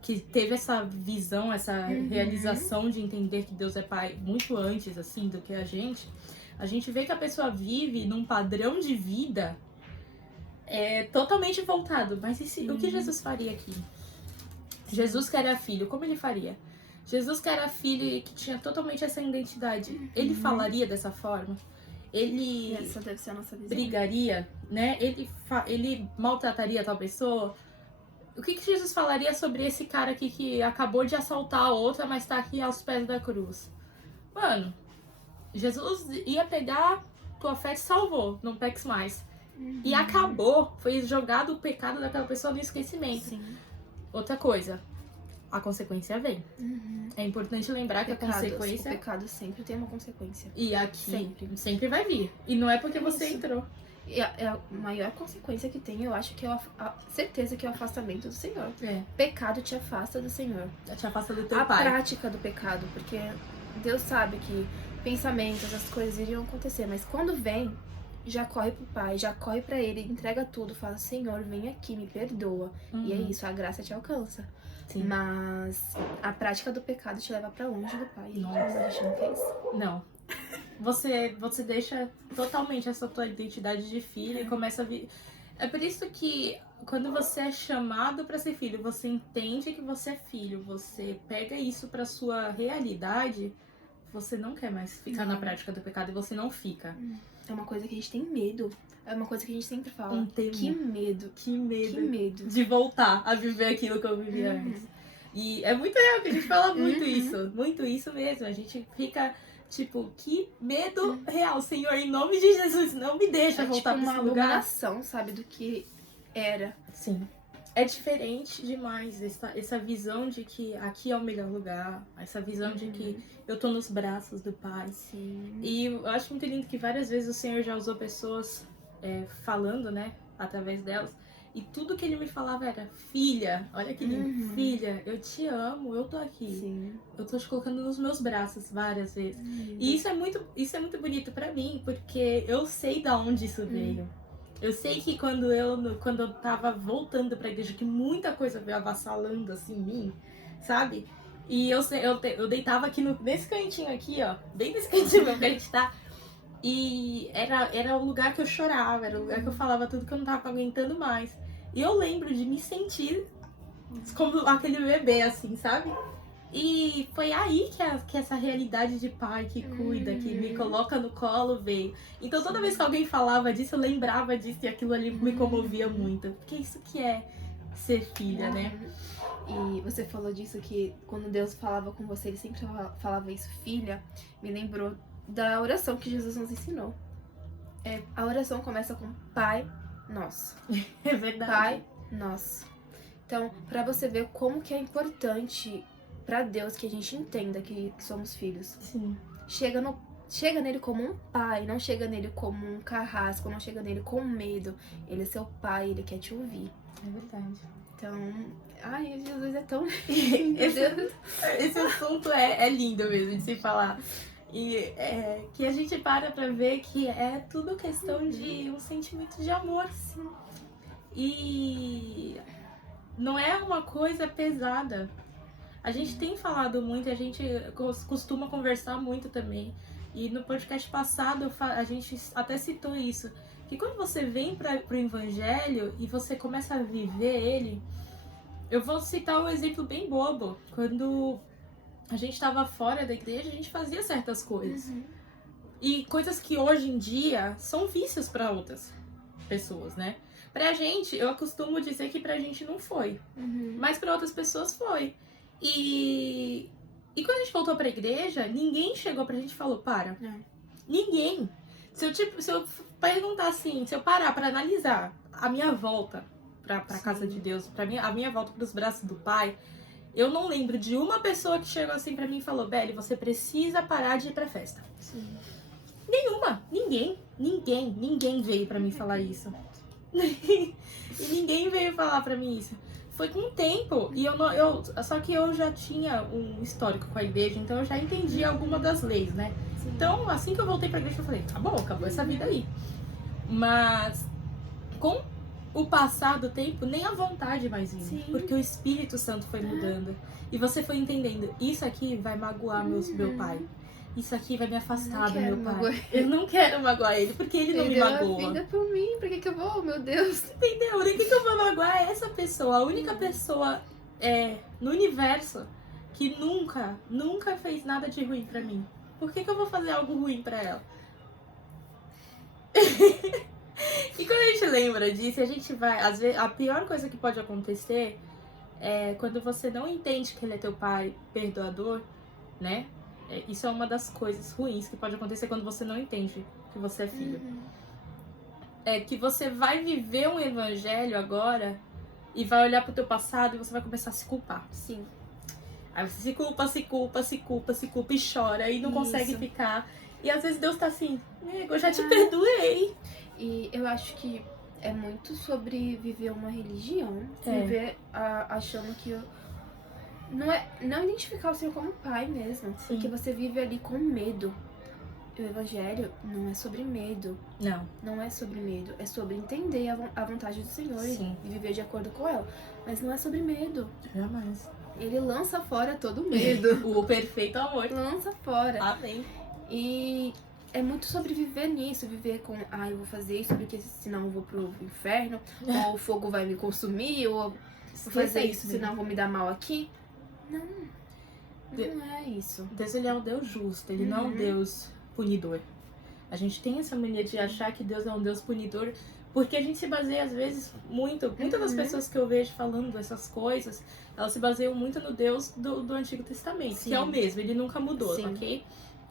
que teve essa visão, essa realização de entender que Deus é pai muito antes, assim, do que a gente vê que a pessoa vive num padrão de vida totalmente voltado. Mas o que Jesus faria aqui? Jesus que era filho, como ele faria? Jesus que era filho e que tinha totalmente essa identidade, ele falaria dessa forma? Ele Essa deve ser a nossa visão. Brigaria, né? Ele maltrataria tal pessoa? O que Jesus falaria sobre esse cara aqui que acabou de assaltar a outra, mas tá aqui aos pés da cruz? Mano, Jesus ia pegar, tua fé te salvou, não peques mais. E acabou, foi jogado o pecado daquela pessoa no esquecimento. Sim. Outra coisa, a consequência vem. É importante lembrar que a consequência... O pecado sempre tem uma consequência. E aqui sempre vai vir. E não é porque você entrou. E a maior consequência que tem, eu acho que é a certeza que é o afastamento do Senhor. Pecado te afasta do Senhor. Te afasta do teu pai. A prática do pecado, porque Deus sabe que pensamentos, as coisas iriam acontecer, mas quando vem, já corre pro Pai, já corre pra Ele, entrega tudo, fala, Senhor, vem aqui, me perdoa. E é isso, a graça te alcança. Sim. Mas a prática do pecado te leva pra longe do Pai. E a gente não quer isso. Não. Você deixa totalmente essa tua identidade de filho e começa a vir. É por isso que quando você é chamado pra ser filho, você entende que você é filho, você pega isso pra sua realidade, você não quer mais ficar na prática do pecado e você não fica. é uma coisa que a gente tem medo. É uma coisa que a gente sempre fala. Um temor. Que medo. Que medo. Que medo. De voltar a viver aquilo que eu vivia antes. E é muito real que a gente fala muito isso mesmo. A gente fica tipo, que medo real, Senhor, em nome de Jesus, não me deixa voltar tipo pra esse uma lugar. abominação, sabe, do que era. Sim. É diferente demais essa visão de que aqui é o melhor lugar, essa visão de que eu tô nos braços do Pai. Sim. E eu acho muito lindo que várias vezes o Senhor já usou pessoas falando, né, através delas. E tudo que ele me falava era, filha, olha que lindo, filha, eu te amo, eu tô aqui. Sim. Eu tô te colocando nos meus braços várias vezes. E isso é muito bonito pra mim, porque eu sei da onde isso veio. Eu sei que quando eu tava voltando pra igreja, que muita coisa veio avassalando assim em mim, sabe? E eu deitava aqui nesse cantinho aqui, ó, bem nesse cantinho mesmo que a gente tá. E era o lugar que eu chorava, era o lugar que eu falava tudo que eu não tava aguentando mais. E eu lembro de me sentir como aquele bebê, assim, sabe? E foi aí que essa realidade de pai que cuida, que me coloca no colo, veio. Então toda vez que alguém falava disso, eu lembrava disso e aquilo ali me comovia muito. Porque isso que é ser filha, né? E você falou disso, que quando Deus falava com você, ele sempre falava isso, filha, me lembrou da oração que Jesus nos ensinou. A oração começa com Pai Nosso. É verdade. Pai Nosso. Então, pra você ver como que é importante pra Deus que a gente entenda que somos filhos. Sim. Chega nele como um pai, não chega nele como um carrasco, não chega nele com medo. Ele é seu pai, ele quer te ouvir. É verdade. Então, ai, Jesus é tão Esse assunto é lindo mesmo de se falar. E que a gente para pra ver que é tudo questão de um sentimento de amor, sim. E não é uma coisa pesada. A gente tem falado muito, a gente costuma conversar muito também. E no podcast passado a gente até citou isso. Que quando você vem pro Evangelho e você começa a viver ele... Eu vou citar um exemplo bem bobo. Quando a gente estava fora da igreja, a gente fazia certas coisas. E coisas que hoje em dia são vícios para outras pessoas, né? Pra gente, eu costumo dizer que pra gente não foi. Mas pra outras pessoas foi. E quando a gente voltou pra igreja, ninguém chegou pra gente e falou, para. Ninguém. Se eu perguntar assim, se eu parar pra analisar a minha volta pra casa de Deus, a minha volta pros braços do Pai, eu não lembro de uma pessoa que chegou assim pra mim e falou, Beli, você precisa parar de ir pra festa. Sim. Nenhuma. Ninguém veio pra mim falar isso. E ninguém veio falar pra mim isso. Foi com o tempo, e só que eu já tinha um histórico com a igreja, então eu já entendi alguma das leis, né? Sim. Então, assim que eu voltei pra igreja, eu falei, acabou essa vida aí. Mas, com o passar do tempo, nem a vontade mais vinha. Sim. Porque o Espírito Santo foi mudando. E você foi entendendo, isso aqui vai magoar meu pai. Isso aqui vai me afastar do meu pai. Eu não quero magoar ele, porque ele não me magoa. Vida por mim, por que eu vou, meu Deus? Entendeu? Por que eu vou magoar essa pessoa? A única pessoa no universo que nunca fez nada de ruim pra mim. Por que eu vou fazer algo ruim pra ela? E quando a gente lembra disso, a gente vai... Às vezes, a pior coisa que pode acontecer é quando você não entende que ele é teu pai perdoador, né? Isso é uma das coisas ruins que pode acontecer quando você não entende que você é filho. É que você vai viver um evangelho agora e vai olhar pro teu passado e você vai começar a se culpar. Sim. Aí você se culpa e chora e não consegue ficar. E às vezes Deus tá assim, nego, eu já te perdoei. E eu acho que é muito sobre viver uma religião, viver achando que... Não identificar o Senhor como pai mesmo. Sim. Porque você vive ali com medo. E o evangelho não é sobre medo. Não é sobre medo. É sobre entender a vontade do Senhor e viver de acordo com ela. Mas não é sobre medo. Jamais. Ele lança fora todo o medo. O perfeito amor. Lança fora. Amém. E é muito sobre viver nisso. Viver com, eu vou fazer isso porque senão eu vou pro inferno. Ou o fogo vai me consumir. Ou vou fazer isso senão eu vou me dar mal aqui. Não é isso. Deus, ele é um Deus justo, ele não é um Deus punidor. A gente tem essa mania de achar que Deus é um Deus punidor, porque a gente se baseia, às vezes, muitas das pessoas que eu vejo falando essas coisas, elas se baseiam muito no Deus do Antigo Testamento, Sim. que é o mesmo, ele nunca mudou, Sim. ok?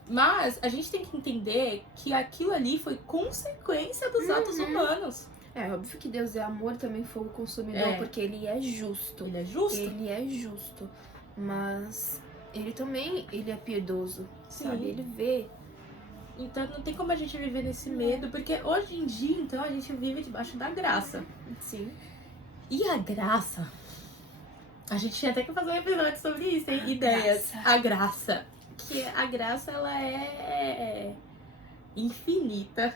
Mas a gente tem que entender que aquilo ali foi consequência dos atos humanos. É óbvio que Deus é amor, também fogo consumidor, porque ele é justo. Ele é justo. Ele é justo. Mas ele também, ele é piedoso, sabe? Ele vê. Então não tem como a gente viver nesse medo, porque hoje em dia, então, a gente vive debaixo da graça. Sim. E a graça... A gente tinha até que fazer um episódio sobre isso, hein? Ideias. Graça. A graça. Que a graça, ela é infinita.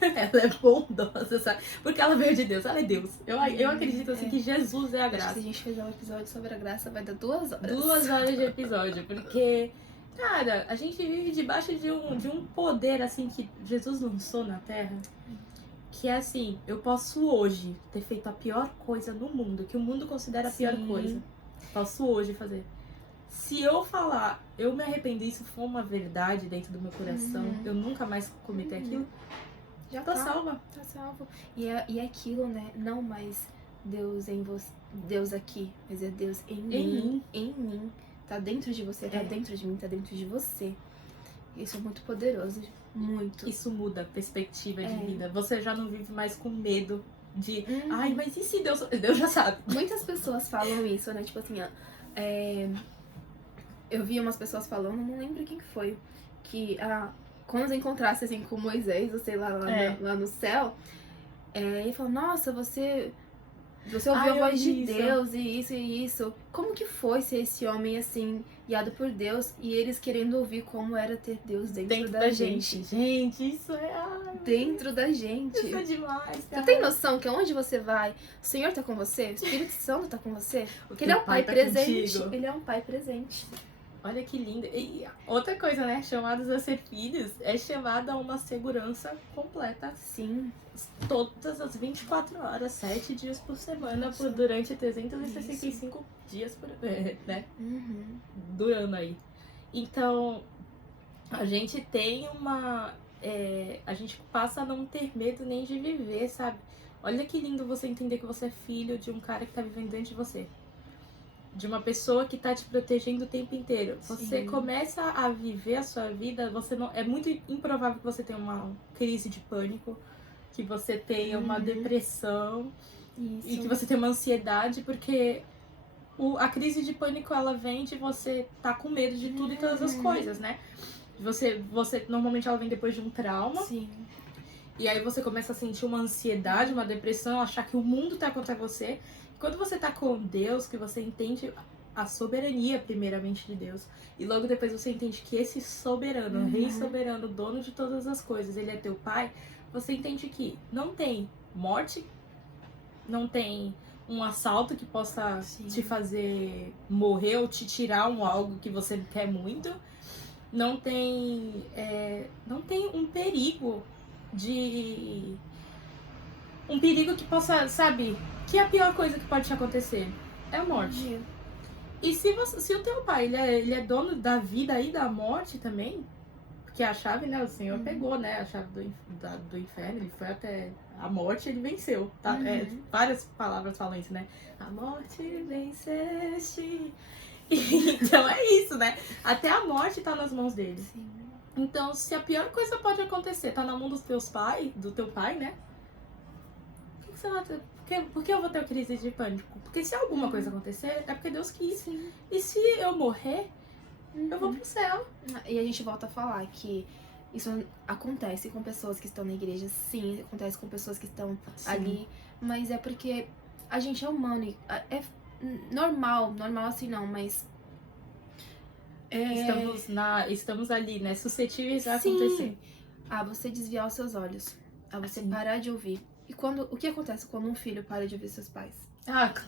Ela é bondosa, sabe? Porque ela veio de Deus. Ela é Deus. Eu acredito, assim, que Jesus é a Acho que graça. se a gente fizer um episódio sobre a graça, vai dar 2 horas. 2 horas de episódio. Porque, cara, a gente vive debaixo de um poder, assim, que Jesus lançou na Terra. Que é assim, eu posso hoje ter feito a pior coisa no mundo, que o mundo considera a pior coisa. Posso hoje fazer. Se eu falar, eu me arrependi, isso for uma verdade dentro do meu coração, eu nunca mais cometer aquilo, Já tô salva. Tá salvo. E é aquilo, né? Não mais Deus em você, Deus aqui, mas é Deus em mim. Em mim. Tá dentro de você, tá dentro de mim, tá dentro de você. Isso é muito poderoso. Muito. Isso muda a perspectiva de vida. Você já não vive mais com medo de, ai, mas e se Deus... Deus já sabe. Muitas pessoas falam isso, né? Tipo assim, ó, eu vi umas pessoas falando, não lembro quem que foi, que quando eu encontrasse assim com Moisés, ou sei lá, lá no céu, ele falou, nossa, você ouviu a voz de Deus e isso. Como que foi ser esse homem assim, guiado por Deus, e eles querendo ouvir como era ter Deus dentro da gente? Gente, isso é... Dentro da gente. Isso é demais, cara. Você tem noção que aonde você vai, o Senhor tá com você? O Espírito Santo tá com você? Porque ele é um pai presente. Contigo. Ele é um pai presente. Olha que lindo. E outra coisa, né? Chamados a ser filhos é chamada a uma segurança completa. Sim. Todas as 24 horas, 7 dias por semana, durante 365 dias por né? Do ano aí. Então, a gente tem uma... a gente passa a não ter medo nem de viver, sabe? Olha que lindo você entender que você é filho de um cara que tá vivendo dentro de você. De uma pessoa que tá te protegendo o tempo inteiro. Você começa a viver a sua vida, você não... É muito improvável que você tenha uma crise de pânico, que você tenha uma depressão e que você tenha uma ansiedade, porque a crise de pânico, ela vem de você tá com medo de tudo e todas as coisas, né? Você normalmente ela vem depois de um trauma. Sim. E aí você começa a sentir uma ansiedade, uma depressão, achar que o mundo tá contra você. Quando você tá com Deus, que você entende a soberania, primeiramente, de Deus. E logo depois você entende que esse soberano, rei soberano, dono de todas as coisas, ele é teu pai. Você entende que não tem morte, não tem um assalto que possa te fazer morrer ou te tirar algo que você quer muito. Não tem um perigo um perigo que possa, sabe, que é a pior coisa que pode te acontecer é a morte. E se o teu pai, ele é dono da vida e da morte também, porque a chave, né, o Senhor pegou, né, a chave do inferno, ele foi até a morte, ele venceu, tá? Várias palavras falam isso, né? A morte venceste. Então é isso, né? Até a morte tá nas mãos dele. Sim. Então, se a pior coisa pode acontecer tá na mão dos teus pais, do teu pai, né? Por que você vai ter... Por que eu vou ter crise de pânico? Porque se alguma coisa acontecer, é porque Deus quis. Sim. E se eu morrer, eu vou pro céu. E a gente volta a falar que isso acontece com pessoas que estão na igreja, sim, acontece com pessoas que estão ali, mas é porque a gente é humano e é normal assim não, mas estamos ali, né, suscetíveis a acontecer. A você desviar os seus olhos, a você parar de ouvir. E o que acontece quando um filho para de ouvir seus pais?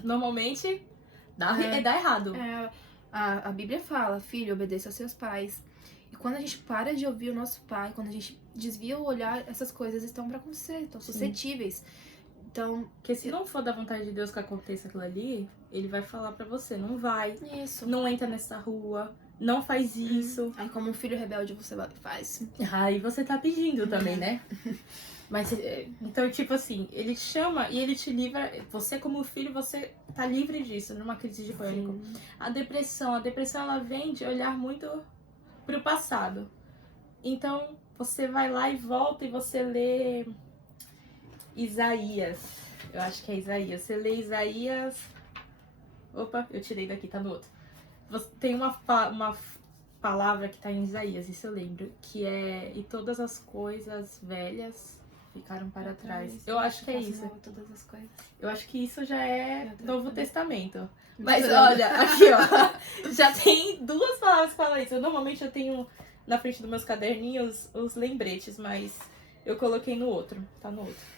Normalmente dá errado. A Bíblia fala, filho, obedeça aos seus pais. E quando a gente para de ouvir o nosso pai, quando a gente desvia o olhar, essas coisas estão para acontecer, estão suscetíveis. Então, porque se não for da vontade de Deus que aconteça aquilo ali, ele vai falar pra você, não vai, Isso. não entra nessa rua, não faz isso. Aí como um filho rebelde você vai e faz. Aí você tá pedindo também, né? Mas, então, tipo assim, ele te chama e ele te livra, você como filho, você tá livre disso, numa crise de pânico. Sim. A depressão ela vem de olhar muito pro passado. Então, você vai lá e volta e você lê Isaías. Eu acho que é Isaías. Você lê Isaías... Opa, eu tirei daqui, tá no outro. Tem uma palavra que tá em Isaías, isso eu lembro, que é: e todas as coisas velhas ficaram para trás. Eu acho que é isso. Todas as coisas. Eu acho que isso já é Novo Testamento. Mas Mas olha, aqui ó, já tem 2 palavras que falam isso. Normalmente eu tenho na frente dos meus caderninhos os lembretes, mas eu coloquei no outro, tá no outro.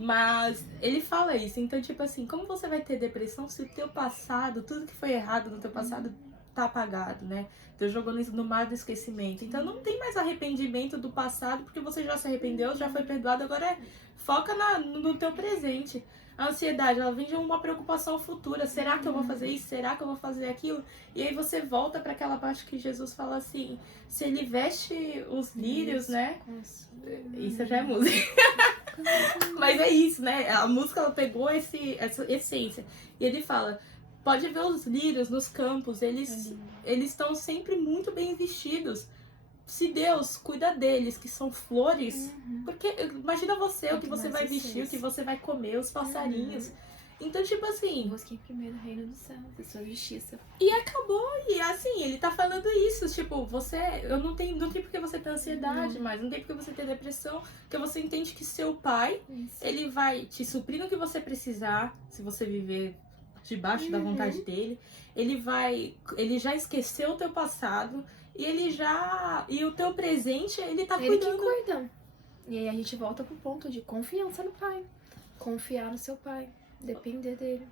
Mas ele fala isso, então tipo assim, como você vai ter depressão se o teu passado, tudo que foi errado no teu passado tá apagado, né? Deus jogou no mar do esquecimento. Então não tem mais arrependimento do passado, porque você já se arrependeu, já foi perdoado, agora foca no teu presente. A ansiedade, ela vem de uma preocupação futura. Será que eu vou fazer isso? Será que eu vou fazer aquilo? E aí você volta para aquela parte que Jesus fala assim, se ele veste os lírios, né? Isso já é música. Mas é isso, né? A música, ela pegou essa essência. E ele fala, pode ver os lírios nos campos, eles estão sempre muito bem vestidos. Se Deus cuida deles, que são flores, porque imagina você, o que você vai vestir, o que você vai comer, os passarinhos. Então, tipo assim... Busque em primeiro reino do céu, da sua justiça. E acabou, e assim, ele tá falando isso, tipo, não tem porque você ter ansiedade mais, não tem porque você ter depressão, porque você entende que seu pai, ele vai te suprir no que você precisar, se você viver debaixo da vontade dele, ele já esqueceu o teu passado, e o teu presente, ele tá Ele cuidando. que cuida. E aí a gente volta pro ponto de confiança no pai. Confiar no seu pai. Depender dele.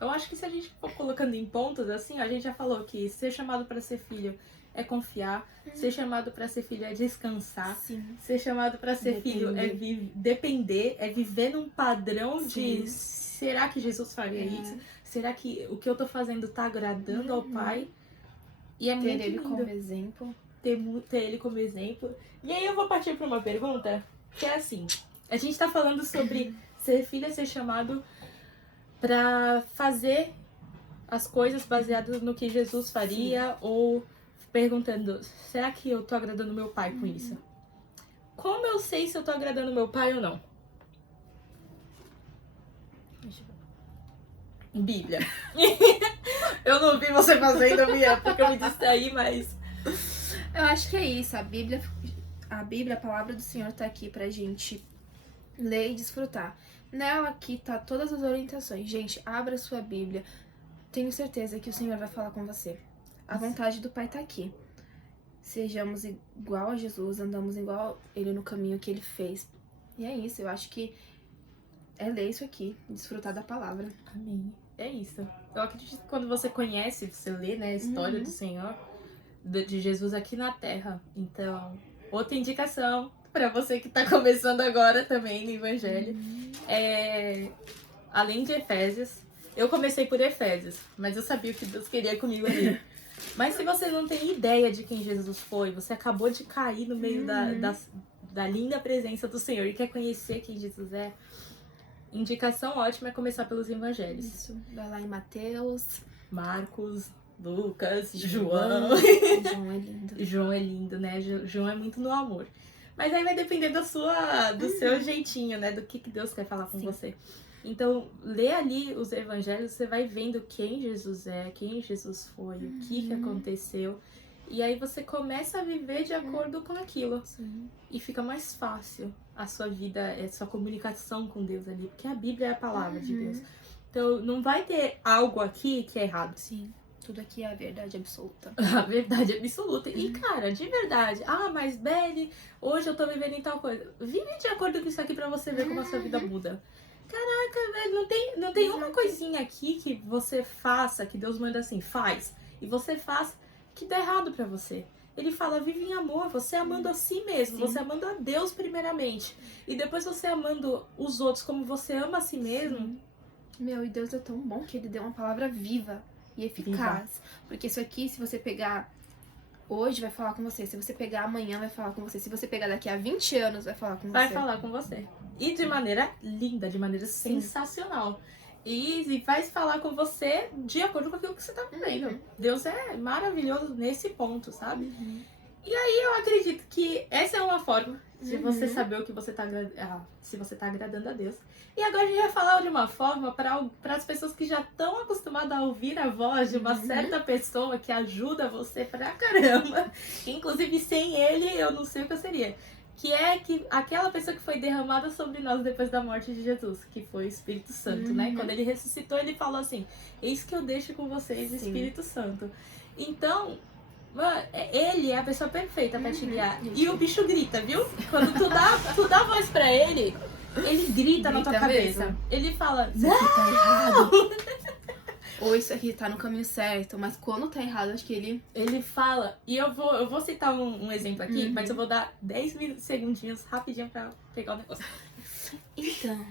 Eu acho que se a gente for colocando em pontos, assim, a gente já falou que ser chamado pra ser filho é confiar, ser chamado pra ser filho é descansar, Sim. ser chamado pra ser filho é depender, é viver num padrão de será que Jesus faria isso? Será que o que eu tô fazendo tá agradando ao Pai? E é ter muito ele lindo. como exemplo. Ter ele como exemplo. E aí eu vou partir pra uma pergunta que é assim, a gente tá falando sobre ser filho é ser chamado pra fazer as coisas baseadas no que Jesus faria, ou perguntando, será que eu tô agradando meu pai com isso? Como eu sei se eu tô agradando meu pai ou não? Bíblia. Eu não vi você fazendo, Bia, porque eu me distraí, mas... Eu acho que é isso. A Bíblia, a palavra do Senhor tá aqui pra gente ler e desfrutar. Nela aqui tá todas as orientações. Gente, abra sua Bíblia. Tenho certeza que o Senhor vai falar com você. A vontade do Pai tá aqui. Sejamos igual a Jesus, andamos igual Ele no caminho que Ele fez. E é isso, eu acho que é ler isso aqui, desfrutar da palavra. Amém. É isso. Eu acredito que quando você conhece, você lê, né, a história do Senhor, de Jesus aqui na Terra. Então, outra indicação pra você que tá começando agora também no Evangelho. Além de Efésios, eu comecei por Efésios, mas eu sabia o que Deus queria comigo ali. Mas se você não tem ideia de quem Jesus foi, você acabou de cair no meio da linda presença do Senhor e quer conhecer quem Jesus é, indicação ótima é começar pelos evangelhos. Isso, vai lá em Mateus, Marcos, Lucas, João. João é lindo. João é lindo, né? João é muito no amor. Mas aí vai depender do seu jeitinho, né? Do que Deus quer falar com você. Então, lê ali os evangelhos, você vai vendo quem Jesus é, quem Jesus foi, o que aconteceu. E aí você começa a viver de acordo com aquilo. Sim. E fica mais fácil a sua vida, a sua comunicação com Deus ali. Porque a Bíblia é a palavra de Deus. Então, não vai ter algo aqui que é errado. Sim. Tudo aqui é a verdade absoluta. A verdade absoluta. E, cara, de verdade. Ah, mas Belle, hoje eu tô vivendo em tal coisa. Vive de acordo com isso aqui pra você ver como a sua vida muda. Caraca, velho, não tem uma coisinha aqui que você faça, que Deus manda assim, faz. E você faz, que dá errado pra você. Ele fala, vive em amor, você amando a si mesmo, você amando a Deus primeiramente. E depois você amando os outros como você ama a si mesmo. Meu, e Deus é tão bom que ele deu uma palavra viva e eficaz. Porque isso aqui, se você pegar hoje, vai falar com você. Se você pegar amanhã, vai falar com você. Se você pegar daqui a 20 anos, vai falar com Vai você. falar com você. E de maneira linda, de maneira sensacional. E vai falar com você de acordo com aquilo que você tá vivendo. Deus é maravilhoso nesse ponto, sabe? E aí eu acredito que essa é uma forma de você saber o que você tá, se você tá agradando a Deus. E agora a gente vai falar de uma forma para as pessoas que já estão acostumadas a ouvir a voz de uma certa pessoa que ajuda você pra caramba. Inclusive, sem ele, eu não sei o que eu seria. Que é aquela pessoa que foi derramada sobre nós depois da morte de Jesus, que foi o Espírito Santo, né? Quando ele ressuscitou, ele falou assim: eis que eu deixo com vocês o Espírito Santo. Então, mano, ele é a pessoa perfeita pra te guiar. E o bicho grita, viu? Quando tu dá voz pra ele grita na tua cabeça. Mesmo. Ele fala: Isso aqui tá errado. Ou isso aqui tá no caminho certo. Mas quando tá errado, acho que ele fala. E eu vou citar um exemplo aqui, mas eu vou dar 10 segundinhos rapidinho pra pegar o negócio. Então.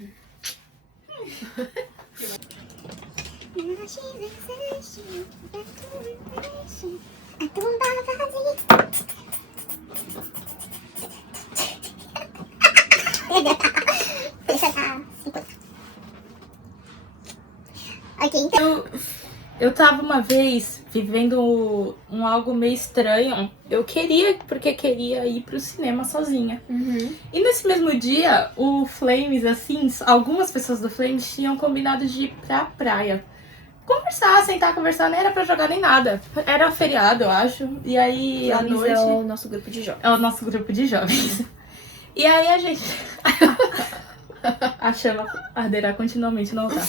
Ok, então. Eu tava uma vez vivendo algo meio estranho. Eu queria ir pro cinema sozinha. E nesse mesmo dia, o Flames, assim, algumas pessoas do Flames tinham combinado de ir pra praia. Sentar, conversar, nem era pra jogar nem nada. Era feriado, eu acho. E aí, à noite... é o nosso grupo de jovens. É o nosso grupo de jovens. E aí a gente... a chama arderá continuamente no altar.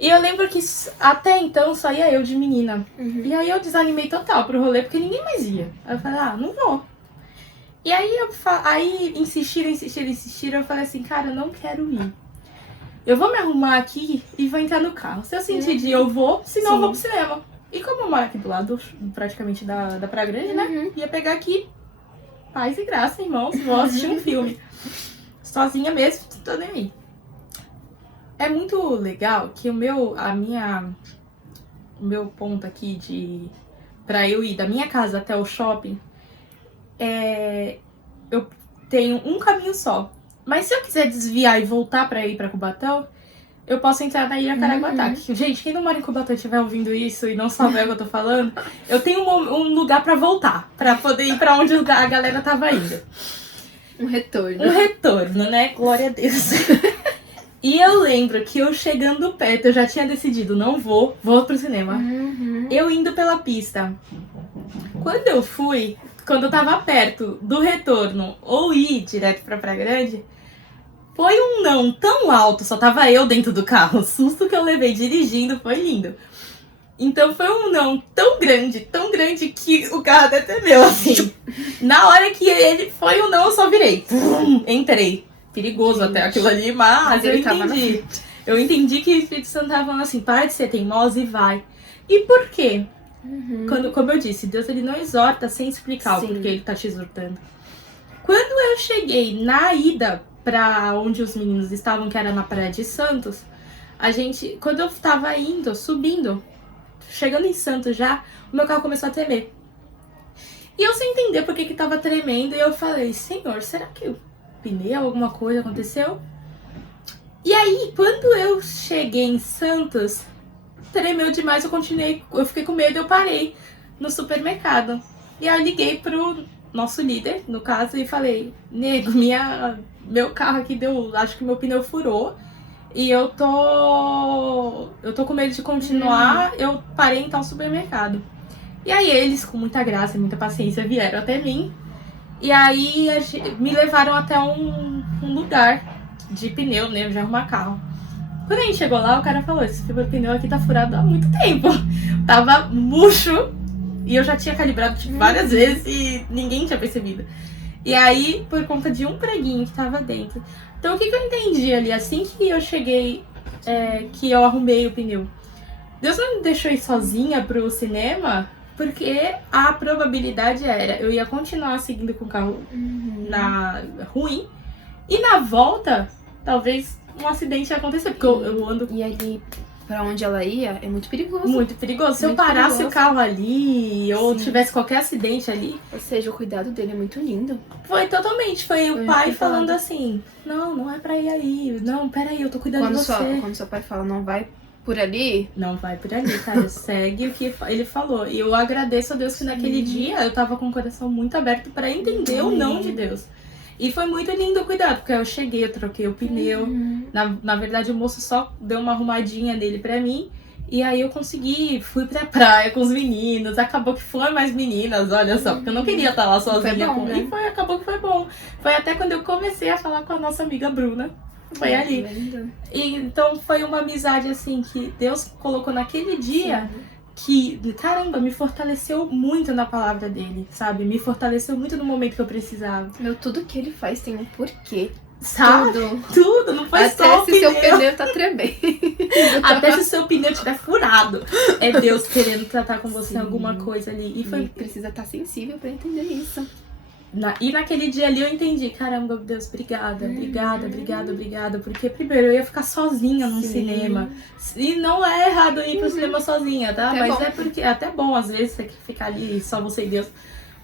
E eu lembro que até então só ia eu de menina. E aí eu desanimei total pro rolê, porque ninguém mais ia. Aí eu falei, não vou. E aí insistiram. Eu falei assim, cara, eu não quero ir. Eu vou me arrumar aqui e vou entrar no carro. Se eu sentir de eu vou, senão eu vou pro cinema. E como eu moro aqui do lado, praticamente da Praia Grande, né? Ia pegar aqui, paz e graça, irmãos, vou assistir um filme. Sozinha mesmo, tô nem aí. É muito legal que o meu ponto aqui pra eu ir da minha casa até o shopping, eu tenho um caminho só. Mas se eu quiser desviar e voltar pra ir pra Cubatão, eu posso entrar na Ilha Caraguatá. Gente, quem não mora em Cubatão e estiver ouvindo isso e não sabe o que eu tô falando, eu tenho um lugar pra voltar, pra poder ir pra onde a galera tava indo. Um retorno. Um retorno, né? Glória a Deus. E eu lembro que eu chegando perto, eu já tinha decidido, não vou pro cinema. Eu indo pela pista. Quando eu tava perto do retorno, ou ir direto pra Praia Grande, foi um não tão alto, só tava eu dentro do carro. O susto que eu levei dirigindo foi lindo. Então foi um não tão grande que o carro até tremeu, assim. Na hora que ele foi um não, eu só virei. Entrei. Perigoso até aquilo ali, mas eu entendi. Eu entendi que o Espírito Santo tava falando assim, para de ser teimosa e vai. E por quê? Como eu disse, Deus ele não exorta sem explicar o porquê ele tá te exortando. Quando eu cheguei na ida pra onde os meninos estavam, que era na Praia de Santos, quando eu tava subindo, chegando em Santos já, o meu carro começou a tremer. E eu sem entender por que tava tremendo, e eu falei, Senhor, será que pneu, alguma coisa aconteceu? E aí, quando eu cheguei em Santos, tremeu demais, eu fiquei com medo, eu parei no supermercado. E aí eu liguei pro nosso líder, no caso, e falei, nego, meu carro aqui acho que meu pneu furou, e eu tô com medo de continuar, eu parei em tal supermercado. E aí eles, com muita graça e muita paciência, vieram até mim, e aí me levaram até um lugar de pneu, né, de arrumar carro. Quando a gente chegou lá, o cara falou, esse pneu aqui tá furado há muito tempo. Tava murcho, e eu já tinha calibrado várias vezes e ninguém tinha percebido. E aí, por conta de um preguinho que tava dentro. Então, o que eu entendi ali? Assim que eu cheguei, que eu arrumei o pneu, Deus não me deixou ir sozinha pro cinema, porque a probabilidade eu ia continuar seguindo com o carro ruim, e na volta, talvez um acidente ia acontecer, porque eu ando E ali, pra onde ela ia, é muito perigoso. muito perigoso. Se eu Muito parasse perigoso. o carro ali, ou Sim. tivesse qualquer acidente ali, Ou seja, o cuidado dele é muito lindo. foi totalmente. Foi o Foi pai cuidado. falando assim, não é pra ir aí. Não, peraí, eu tô cuidando de você. Quando seu pai fala, não vai por ali, Não vai por ali, cara. Segue o que ele falou. E eu agradeço a Deus que naquele dia eu tava com o coração muito aberto pra entender o não de Deus. E foi muito lindo o cuidado, porque eu cheguei, eu troquei o pneu. Na verdade, o moço só deu uma arrumadinha nele pra mim. E aí eu consegui, fui pra praia com os meninos. Acabou que foi mais meninas, olha só. Porque eu não queria estar lá sozinha. Foi bom, né? E acabou que foi bom. Foi até quando eu comecei a falar com a nossa amiga Bruna. Foi ali. Lindo. E, então foi uma amizade assim que Deus colocou naquele dia que, caramba, me fortaleceu muito na palavra dele, sabe? Me fortaleceu muito no momento que eu precisava. Meu, tudo que ele faz tem um porquê. Sabe? Tudo. Não foi Até só o se seu pneu. pneu tá tremendo. Até se o seu pneu estiver furado. É Deus querendo tratar com você Sim. alguma coisa ali. E E foi precisa estar sensível pra entender isso. E naquele dia ali eu entendi, caramba, Deus, obrigada. Porque primeiro eu ia ficar sozinha num Sim. cinema. E não é errado ir pro cinema sozinha, tá? Até Mas bom. é porque é até bom, às vezes, você quer ficar ali só você e Deus.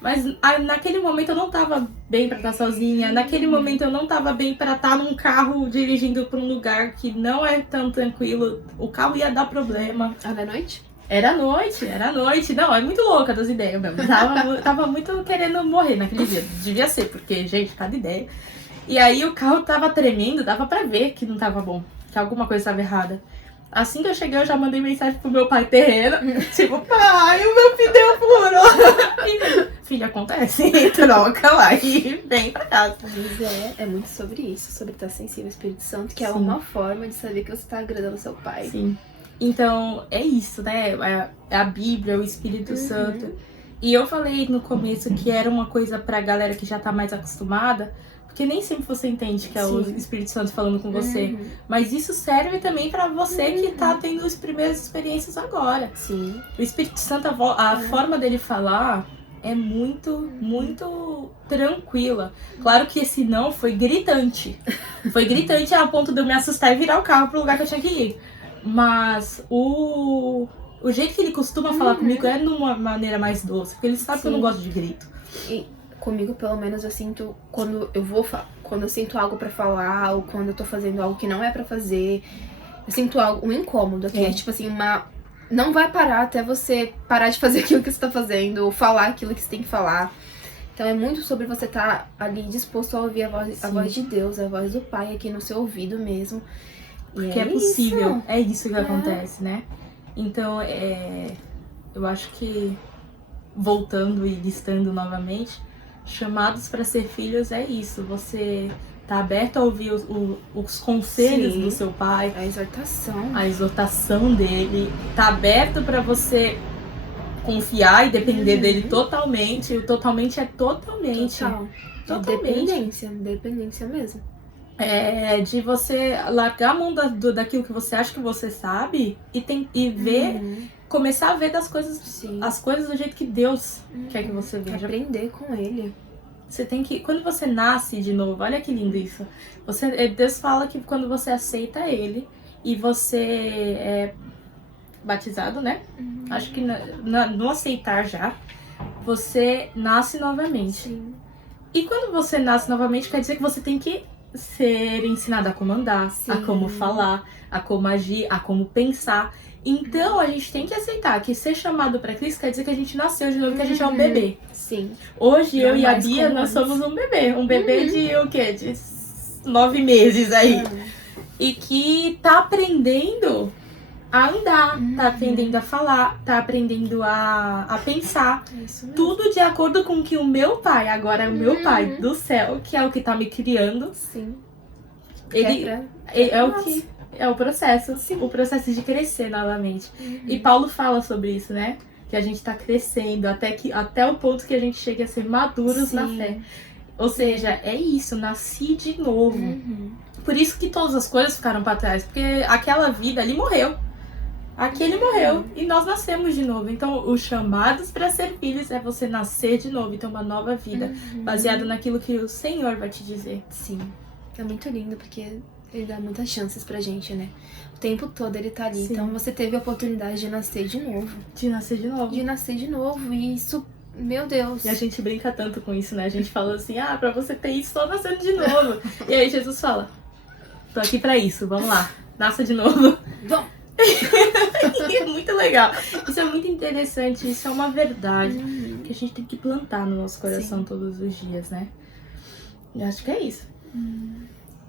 Mas naquele momento eu não tava bem pra estar sozinha. Naquele momento eu não tava bem pra estar num carro dirigindo pra um lugar que não é tão tranquilo. O carro ia dar problema. Ah, da noite? Era noite. Não, é muito louca das ideias mesmo. Tava muito querendo morrer naquele dia. Devia ser, porque, gente, cada ideia. E aí o carro tava tremendo, dava pra ver que não tava bom, que alguma coisa estava errada. Assim que eu cheguei, eu já mandei mensagem pro meu pai terreno, tipo, pai, o meu pneu furou. E, filha, acontece, troca lá e vem pra casa. Mas é muito sobre isso, sobre estar sensível ao Espírito Santo, que é Sim. uma forma de saber que você tá agradando seu pai. Sim. Então, é isso, né? É a Bíblia, o Espírito Santo. E eu falei no começo que era uma coisa pra galera que já tá mais acostumada, porque nem sempre você entende que é o Sim. Espírito Santo falando com você. Mas isso serve também pra você que tá tendo as primeiras experiências agora. Sim. O Espírito Santo, a forma dele falar é muito, muito tranquila. Claro que esse não foi gritante. Foi gritante a ponto de eu me assustar e virar o carro pro lugar que eu tinha que ir. Mas o jeito que ele costuma falar comigo é de uma maneira mais doce, porque ele sabe que eu não gosto de grito. E comigo, pelo menos, eu sinto quando eu sinto algo pra falar, ou quando eu tô fazendo algo que não é pra fazer, eu sinto um incômodo, que é tipo assim, não vai parar até você parar de fazer aquilo que você tá fazendo, ou falar aquilo que você tem que falar. Então é muito sobre você estar ali disposto a ouvir a voz de Deus, a voz do Pai aqui no seu ouvido mesmo. Porque é possível, é isso que acontece, né? Então, eu acho que, voltando e listando novamente, chamados para ser filhos é isso. Você tá aberto a ouvir os conselhos do seu pai, a exortação dele, tá aberto para você confiar e depender dele totalmente. O totalmente é totalmente. Totalmente. Dependência mesmo. De você largar a mão daquilo que você acha que você sabe e ver, começar a ver das coisas, as coisas do jeito que Deus quer que você veja. Aprender com ele. Você tem que, quando você nasce de novo, olha que lindo isso. Deus fala que quando você aceita ele e você é batizado, né? Acho que no aceitar já, você nasce novamente. Sim. E quando você nasce novamente, quer dizer que você tem que ser ensinado a como andar, a como falar, a como agir, a como pensar. Então a gente tem que aceitar que ser chamado pra Cristo quer dizer que a gente nasceu de novo, que a gente é um bebê. Sim. Hoje eu e a Bia, nós somos um bebê. Um bebê de o quê? De 9 meses aí. E que tá aprendendo a andar, tá aprendendo a falar, tá aprendendo a pensar. Isso mesmo. Tudo de acordo com que o meu pai, agora é o meu pai do céu, que é o que tá me criando. Sim. Ele é o processo. O processo de crescer novamente. E Paulo fala sobre isso, né? Que a gente tá crescendo até o ponto que a gente chega a ser maduros na fé. Ou seja, é isso, nasci de novo. Por isso que todas as coisas ficaram pra trás. Porque aquela vida ali morreu. Aquele morreu e nós nascemos de novo. Então, os chamados para ser filhos é você nascer de novo e ter uma nova vida, baseado naquilo que o Senhor vai te dizer. Sim. É muito lindo, porque Ele dá muitas chances pra gente, né? O tempo todo ele tá ali. Sim. Então você teve a oportunidade de nascer de novo. De nascer de novo. De nascer de novo. E isso, meu Deus. E a gente brinca tanto com isso, né? A gente fala assim, pra você ter isso, só nascendo de novo. E aí Jesus fala, tô aqui pra isso, vamos lá, nasça de novo. Vamos. E é muito legal. Isso é muito interessante, isso é uma verdade que a gente tem que plantar no nosso coração todos os dias, né? E acho que é isso.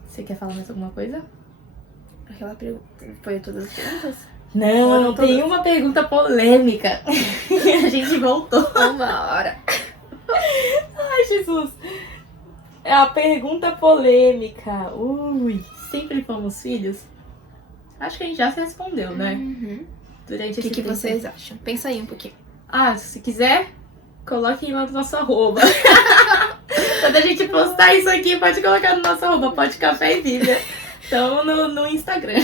Você quer falar mais alguma coisa? Aquela pergunta foi todas as perguntas? Não, tem uma pergunta polêmica. A gente voltou. Uma hora. Ai, Jesus. É a pergunta polêmica. Sempre fomos filhos? Acho que a gente já se respondeu, né? Durante O que esse tempo. vocês acham? Pensa aí um pouquinho. Se quiser, coloquem lá no nosso arroba. Quando a gente postar isso aqui, pode colocar no nosso arroba, pode café e Bíblia. Então, no Instagram.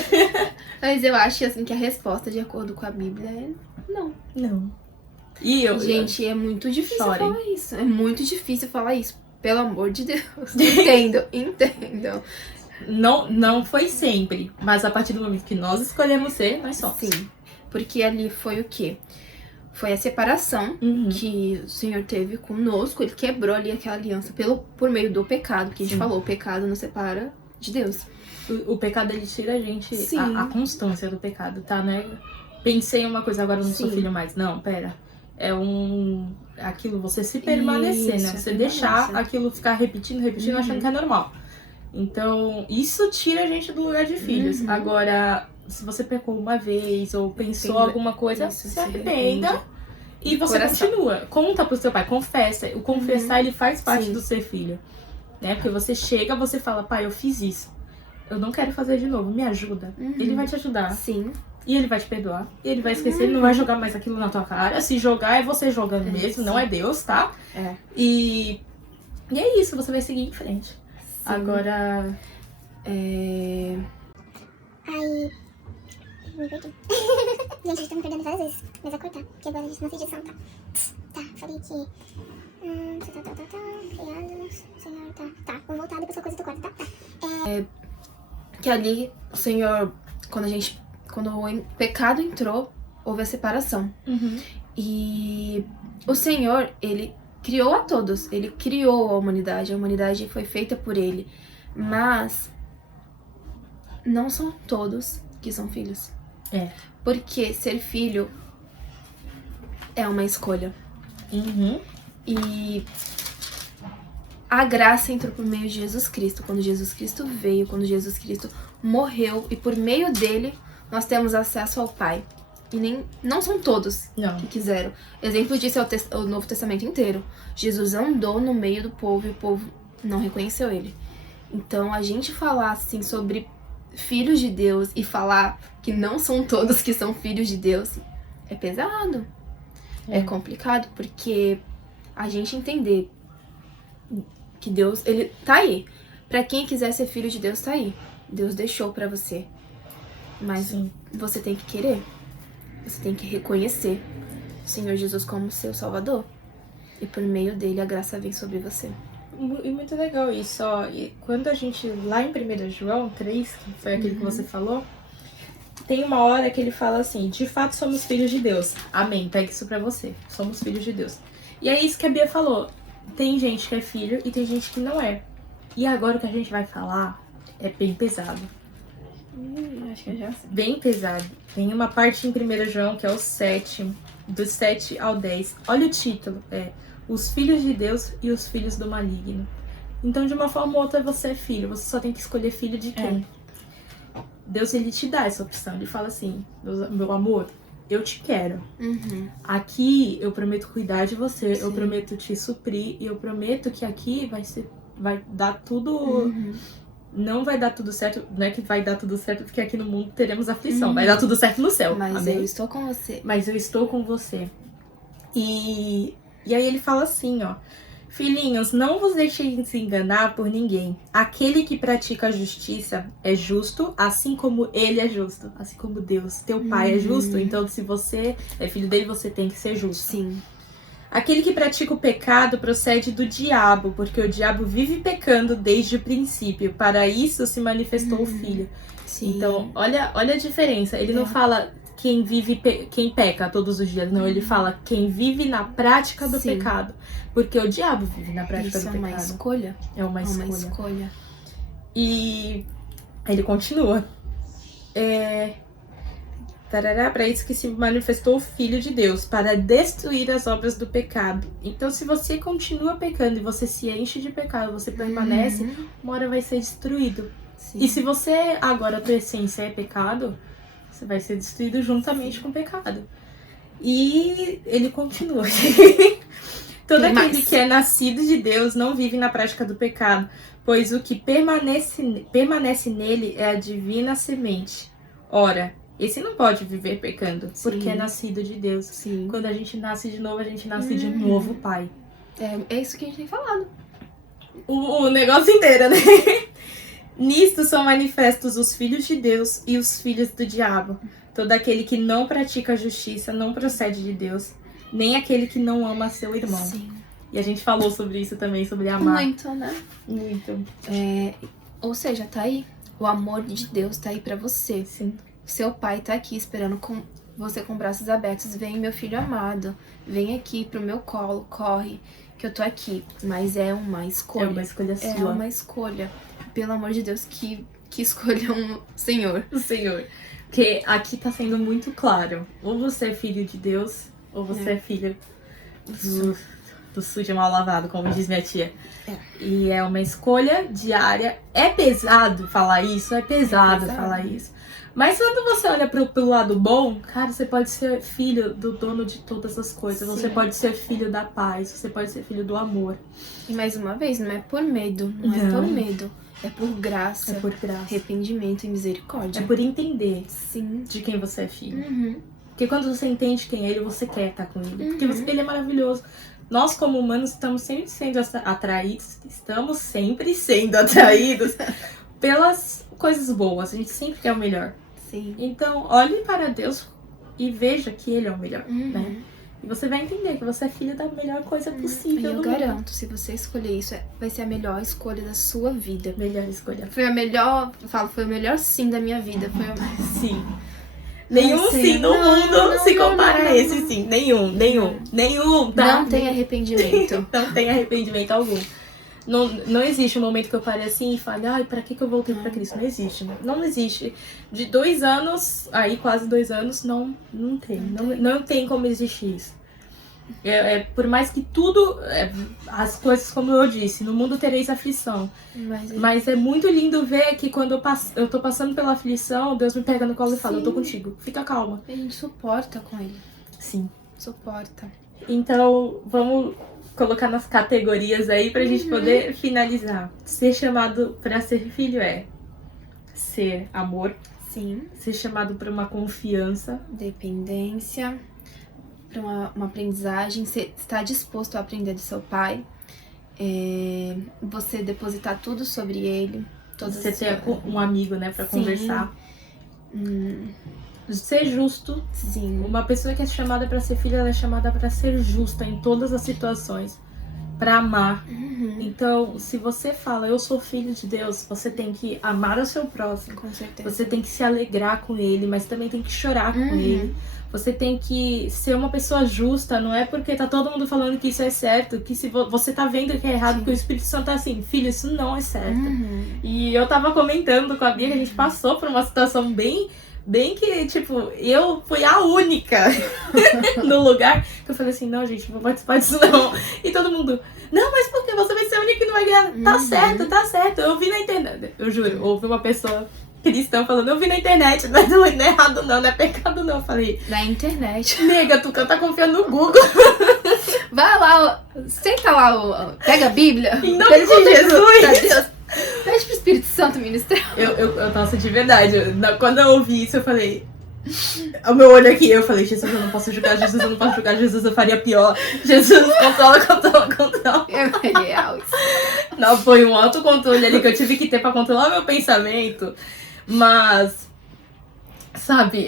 Mas eu acho assim que a resposta, de acordo com a Bíblia, é não. Não. E Gente, é muito difícil Chorem. falar isso. É muito difícil falar isso. Pelo amor de Deus. Entendo. Não foi sempre, mas a partir do momento que nós escolhemos ser, nós somos. Sim. Porque ali foi o quê? Foi a separação que o Senhor teve conosco. Ele quebrou ali aquela aliança por meio do pecado. Que a gente falou, o pecado nos separa de Deus. O pecado, ele tira a gente, Sim. a constância do pecado, tá, né? Pensei em uma coisa, agora eu não sou filho mais. Não, pera. É aquilo, você se permanecer, Isso, né? Você deixar aquilo ficar repetindo, achando que é normal. Então, isso tira a gente do lugar de filhos. Agora, se você pecou uma vez ou pensou alguma coisa, Isso, se arrependa e você Coração. continua. Conta pro seu pai, confessa. O confessar, ele faz parte Sim. do ser filho. Né? Porque você chega, você fala, pai, eu fiz isso. Eu não quero fazer de novo, me ajuda. Ele vai te ajudar. Sim. E ele vai te perdoar. E ele vai esquecer, ele não vai jogar mais aquilo na tua cara. Se jogar, é você jogando mesmo, não é Deus, tá? É. E é isso, você vai seguir em frente. Sim. Agora... É... Aí. Me perdi. Gente, a gente tá me perdendo várias vezes. Mas vai cortar, porque agora a gente não fez edição, tá? Tá, falei que. Criados, Senhor, tá. Vou voltar depois a coisa do corte, tá? Que ali, o Senhor, quando o pecado entrou, houve a separação. E o Senhor, ele criou a todos. Ele criou a humanidade foi feita por ele. Mas não são todos que são filhos. Porque ser filho é uma escolha. E a graça entrou por meio de Jesus Cristo. Quando Jesus Cristo veio, quando Jesus Cristo morreu, e por meio dele nós temos acesso ao Pai. E não são todos que quiseram. Exemplo disso é o Novo Testamento inteiro. Jesus andou no meio do povo e o povo não reconheceu ele. Então, a gente falar assim sobre filhos de Deus e falar que não são todos que são filhos de Deus é pesado. É complicado, porque a gente entender que Deus, ele tá aí. Pra quem quiser ser filho de Deus, tá aí. Deus deixou pra você. Mas você tem que querer. Você tem que reconhecer o Senhor Jesus como seu Salvador. E por meio dele a graça vem sobre você. E muito legal isso, ó. E quando a gente, lá em 1 João 3, que foi aquele que você falou, tem uma hora que ele fala assim, de fato somos filhos de Deus. Amém, pega isso pra você. Somos filhos de Deus. E é isso que a Bia falou. Tem gente que é filho e tem gente que não é. E agora o que a gente vai falar é bem pesado. Acho que eu já sei. Bem pesado. Tem uma parte em 1 João que é o 7, do 7 ao 10. Olha o título, Os Filhos de Deus e os Filhos do Maligno. Então, de uma forma ou outra, você é filho. Você só tem que escolher filho de quem? Deus, ele te dá essa opção. Ele fala assim, meu amor, eu te quero. Aqui, eu prometo cuidar de você. Eu prometo te suprir. E eu prometo que aqui vai dar tudo... Não vai dar tudo certo, não é que vai dar tudo certo, porque aqui no mundo teremos aflição. Vai dar tudo certo no céu. Mas amém? eu estou com você. Mas eu estou com você. E aí ele fala assim, ó. Filhinhos, não vos deixeis se enganar por ninguém. Aquele que pratica a justiça é justo, assim como ele é justo. Assim como Deus, teu pai é justo. Então, se você é filho dele, você tem que ser justo. Sim. Aquele que pratica o pecado procede do diabo, porque o diabo vive pecando desde o princípio. Para isso se manifestou o Filho. Sim. Então, olha a diferença. Ele não fala quem peca todos os dias. Não, ele fala quem vive na prática do Sim. pecado. Porque o diabo vive na prática Isso do é uma pecado. escolha. É uma É uma escolha. escolha. E ele continua. Para isso que se manifestou o Filho de Deus, para destruir as obras do pecado. Então, se você continua pecando e você se enche de pecado, você permanece, uma hora vai ser destruído. Sim. E se você, agora, a tua essência é pecado, você vai ser destruído juntamente com o pecado. E ele continua. Todo Tem aquele mais. que é nascido de Deus não vive na prática do pecado, pois o que permanece nele é a divina semente. Ora, esse não pode viver pecando, porque é nascido de Deus. Sim. Quando a gente nasce de novo, a gente nasce de novo, Pai. É isso que a gente tem falado. O negócio inteiro, né? Nisto são manifestos os filhos de Deus e os filhos do diabo. Todo aquele que não pratica a justiça não procede de Deus, nem aquele que não ama seu irmão. Sim. E a gente falou sobre isso também, sobre amar. Muito, né? Muito. Ou seja, tá aí. O amor de Deus tá aí pra você. Sim. Seu pai tá aqui esperando com você com braços abertos. Vem, meu filho amado. Vem aqui pro meu colo. Corre, que eu tô aqui. Mas é uma escolha. É uma escolha sua. É uma escolha. Pelo amor de Deus, que escolha um Senhor. O Senhor. Porque aqui tá sendo muito claro. Ou você é filho de Deus, ou você é filho do sujo mal lavado, como diz minha tia. E é uma escolha diária. É pesado falar isso, é pesado falar isso. Mas quando você olha pro lado bom, cara, você pode ser filho do dono de todas as coisas. Você pode ser filho da paz, você pode ser filho do amor. E mais uma vez, não é por medo, não é por medo. É por graça, É por graça. arrependimento e misericórdia. É por entender Sim. de quem você é filho. Uhum. Porque quando você entende quem é ele, você quer estar com ele. Porque ele é maravilhoso. Nós, como humanos, estamos sempre sendo atraídos pelas coisas boas. A gente sempre quer o melhor. Sim. Então, olhe para Deus e veja que ele é o melhor, né? E você vai entender que você é filho da melhor coisa E possível. eu garanto, se você escolher isso, vai ser a melhor escolha da sua vida. Melhor escolha. Foi a melhor, eu falo, foi o melhor sim da minha vida. Foi Sim. Nenhum sim do mundo se compara a esse sim. Nenhum, tá? Não tem arrependimento. Não tem arrependimento algum. Não existe um momento que eu pare assim e fale, ai, pra que eu voltei pra Cristo? Não existe. Não existe. De 2 anos, aí quase 2 anos, não tem. Não tem como existir isso. Por mais que tudo, as coisas, como eu disse, no mundo tereis aflição. Mas é muito lindo ver que quando eu tô passando pela aflição, Deus me pega no colo e fala, eu tô contigo, fica calma. A gente suporta com ele. Sim. Suporta. Então, vamos colocar nas categorias aí pra gente poder finalizar. Ser chamado pra ser filho é ser amor. Sim. Ser chamado pra uma confiança. Dependência. Pra uma aprendizagem. Você está disposto a aprender do seu pai. Você depositar tudo sobre ele. Você ter um amigo, né, pra conversar. Ser justo. Sim. Uma pessoa que é chamada pra ser filha, ela é chamada pra ser justa em todas as situações. Pra amar. Então, se você fala, eu sou filho de Deus, você tem que amar o seu próximo. Com certeza. Você tem que se alegrar com ele, mas também tem que chorar com ele. Você tem que ser uma pessoa justa, não é porque tá todo mundo falando que isso é certo, que se você tá vendo que é errado, porque o Espírito Santo tá assim, filho, isso não é certo. E eu tava comentando com a Bia que a gente passou por uma situação bem que, tipo, eu fui a única no lugar que eu falei assim, não, gente, não vou participar disso não. E todo mundo, não, mas por que você vai ser a única que não vai ganhar? Tá certo, eu vi na internet, eu juro, ouvi uma pessoa cristã falando, eu vi na internet, não é errado não é pecado não. Eu falei, na internet. Nega, tu tá confiando no Google. Vai lá, senta lá, pega a Bíblia. Em nome de Jesus. Pede pro Espírito Santo ministrar. Nossa, de verdade, quando eu ouvi isso, eu falei, o meu olho aqui, eu falei, Jesus, eu não posso julgar, Jesus, eu faria pior. Jesus, controla. É real isso. Não, foi um autocontrole ali que eu tive que ter pra controlar meu pensamento. Mas Sabe?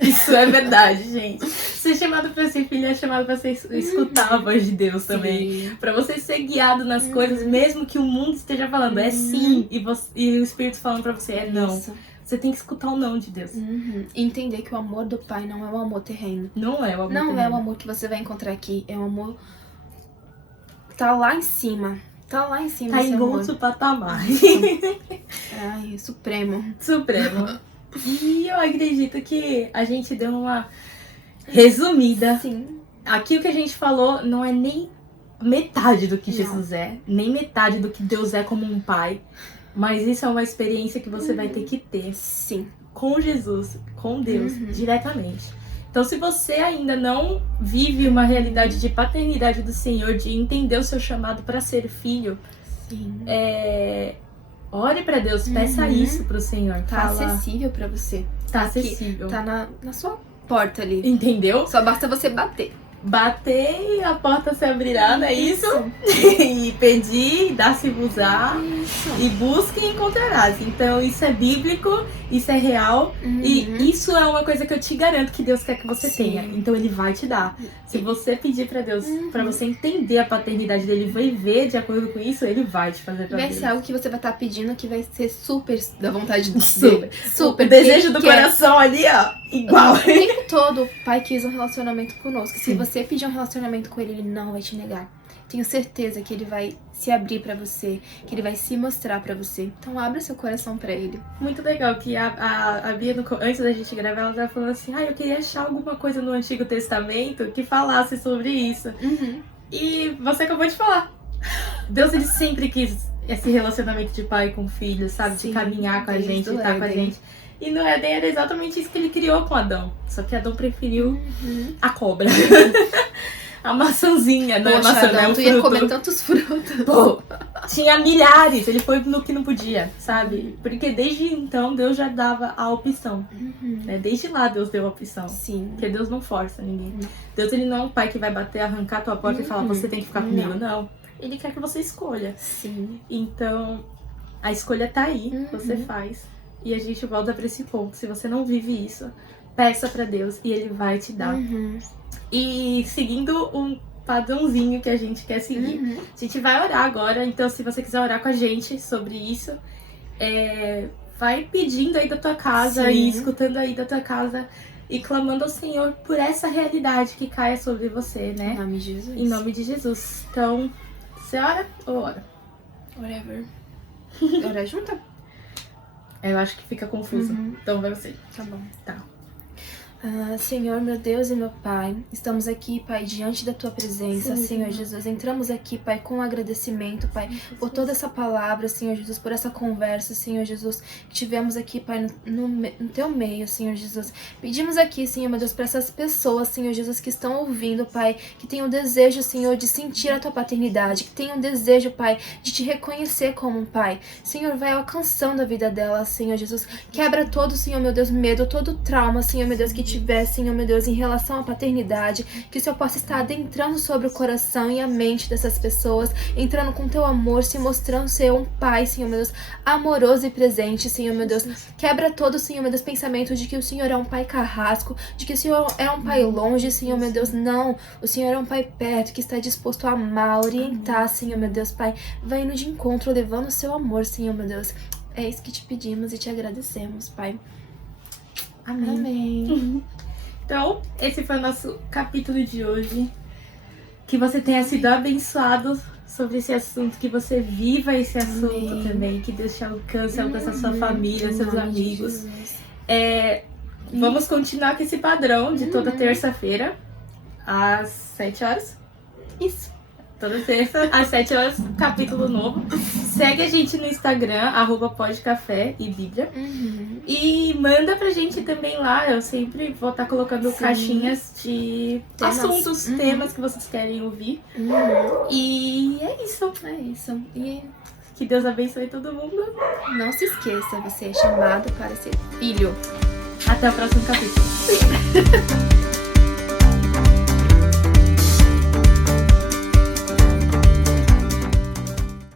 Isso é verdade, gente. Ser chamado pra ser filho é chamado pra escutar a voz de Deus também. Pra você ser guiado nas coisas, mesmo que o mundo esteja falando é sim, e o Espírito falando pra você é não. Isso. Você tem que escutar o não de Deus. E entender que o amor do Pai não é um amor terreno. Não é o amor Não terreno. é o amor que você vai encontrar aqui. É um amor que tá lá em cima. Tá lá em cima Tá esse em amor. outro patamar. Ai, supremo. Supremo. E eu acredito que a gente deu uma resumida. Sim. Aqui o que a gente falou não é nem metade do que Não. Jesus é, nem metade do que Deus é como um pai. Mas isso é uma experiência que você vai ter que ter Sim. com Jesus, com Deus, diretamente. Então, se você ainda não vive uma realidade de paternidade do Senhor, de entender o seu chamado para ser filho, Sim. ore para Deus, peça isso pro Senhor. Tá Fala, acessível pra você. tá aqui, acessível. Tá na sua porta ali. Entendeu? Só basta você bater. Bater e a porta se abrirá, não é isso? E pedir, dar-se-vos-á. Isso. E busque e encontrarás. Então isso é bíblico, isso é real. E isso é uma coisa que eu te garanto que Deus quer que você Sim. tenha. Então ele vai te dar. Se você pedir pra Deus, pra você entender a paternidade dele, viver de acordo com isso, ele vai te fazer pra Vai Deus. ser algo que você vai estar pedindo que vai ser super da vontade do Super. Super. O desejo do Porque ele quer. coração ali, ó, igual. O tempo todo o Pai quis um relacionamento conosco. Se você pedir um relacionamento com ele, ele não vai te negar. Tenho certeza que ele vai se abrir pra você, que ele vai se mostrar pra você. Então abra seu coração pra ele. Muito legal que a Bia, antes da gente gravar, ela tava falando assim, eu queria achar alguma coisa no Antigo Testamento que falasse sobre isso. E você acabou de falar. Deus, ele sempre quis esse relacionamento de pai com filho, sabe? Sim, de caminhar com a desde gente, o estar com a Éden. gente. E no Éden era exatamente isso que ele criou com Adão. Só que Adão preferiu a cobra. A maçãzinha, não é Poxa, maçã, não é Adão, o tu ia fruto. comer tantos frutos. Pô, tinha milhares, ele foi no que não podia, sabe? Porque desde então Deus já dava a opção. Né? Desde lá Deus deu a opção. Sim. Porque Deus não força ninguém. Deus, ele não é um pai que vai bater, arrancar a tua porta e falar, você tem que ficar comigo. Não. Ele quer que você escolha. Sim. Então, a escolha tá aí, você faz. E a gente volta pra esse ponto. Se você não vive isso, peça pra Deus e ele vai te dar. E seguindo um padrãozinho que a gente quer seguir. A gente vai orar agora, então se você quiser orar com a gente sobre isso, vai pedindo aí da tua casa e escutando aí da tua casa e clamando ao Senhor por essa realidade que caia sobre você, né? Em nome de Jesus. Em nome de Jesus. Então, você ora ou ora? Whatever. Ora junta? Eu acho que fica confuso. Então vai você. Tá bom. Tá. Senhor, meu Deus e meu Pai, estamos aqui, Pai, diante da Tua presença, Senhor Jesus. Entramos aqui, Pai, com agradecimento, Pai, por toda essa palavra, Senhor Jesus, por essa conversa, Senhor Jesus, que tivemos aqui, Pai, no Teu meio, Senhor Jesus. Pedimos aqui, Senhor, meu Deus, para essas pessoas, Senhor Jesus, que estão ouvindo, Pai, que tenham desejo, Senhor, de sentir a Tua paternidade, que tenham desejo, Pai, de Te reconhecer como um Pai. Senhor, vai alcançando a vida delas, Senhor Jesus. Quebra todo, Senhor, meu Deus, medo, todo trauma, Senhor, meu Deus, que tiver, Senhor, meu Deus, em relação à paternidade, que o Senhor possa estar adentrando sobre o coração e a mente dessas pessoas, entrando com Teu amor, se mostrando ser um Pai, Senhor, meu Deus, amoroso e presente, Senhor, meu Deus. Quebra todo, Senhor, meu Deus, pensamento de que o Senhor é um Pai carrasco, de que o Senhor é um Pai longe, Senhor, meu Deus. Não, o Senhor é um Pai perto, que está disposto a amar, orientar, Senhor, meu Deus, Pai. Vai indo de encontro, levando o Seu amor, Senhor, meu Deus. É isso que te pedimos e te agradecemos, Pai. Amém. Então, esse foi o nosso capítulo de hoje. Que você tenha sido abençoado sobre esse assunto, que você viva esse assunto também, que Deus te alcance a sua família, seus amigos. Vamos continuar com esse padrão de toda terça-feira, às 7 horas. Isso. Toda terça, às 7 horas, capítulo novo. Segue a gente no Instagram, @podcafé e Bíblia. E manda pra gente também lá. Eu sempre vou estar colocando caixinhas de assuntos, temas que vocês querem ouvir. E é isso. É isso. E Que Deus abençoe todo mundo. não se esqueça, você é chamado para ser filho. Até o próximo capítulo.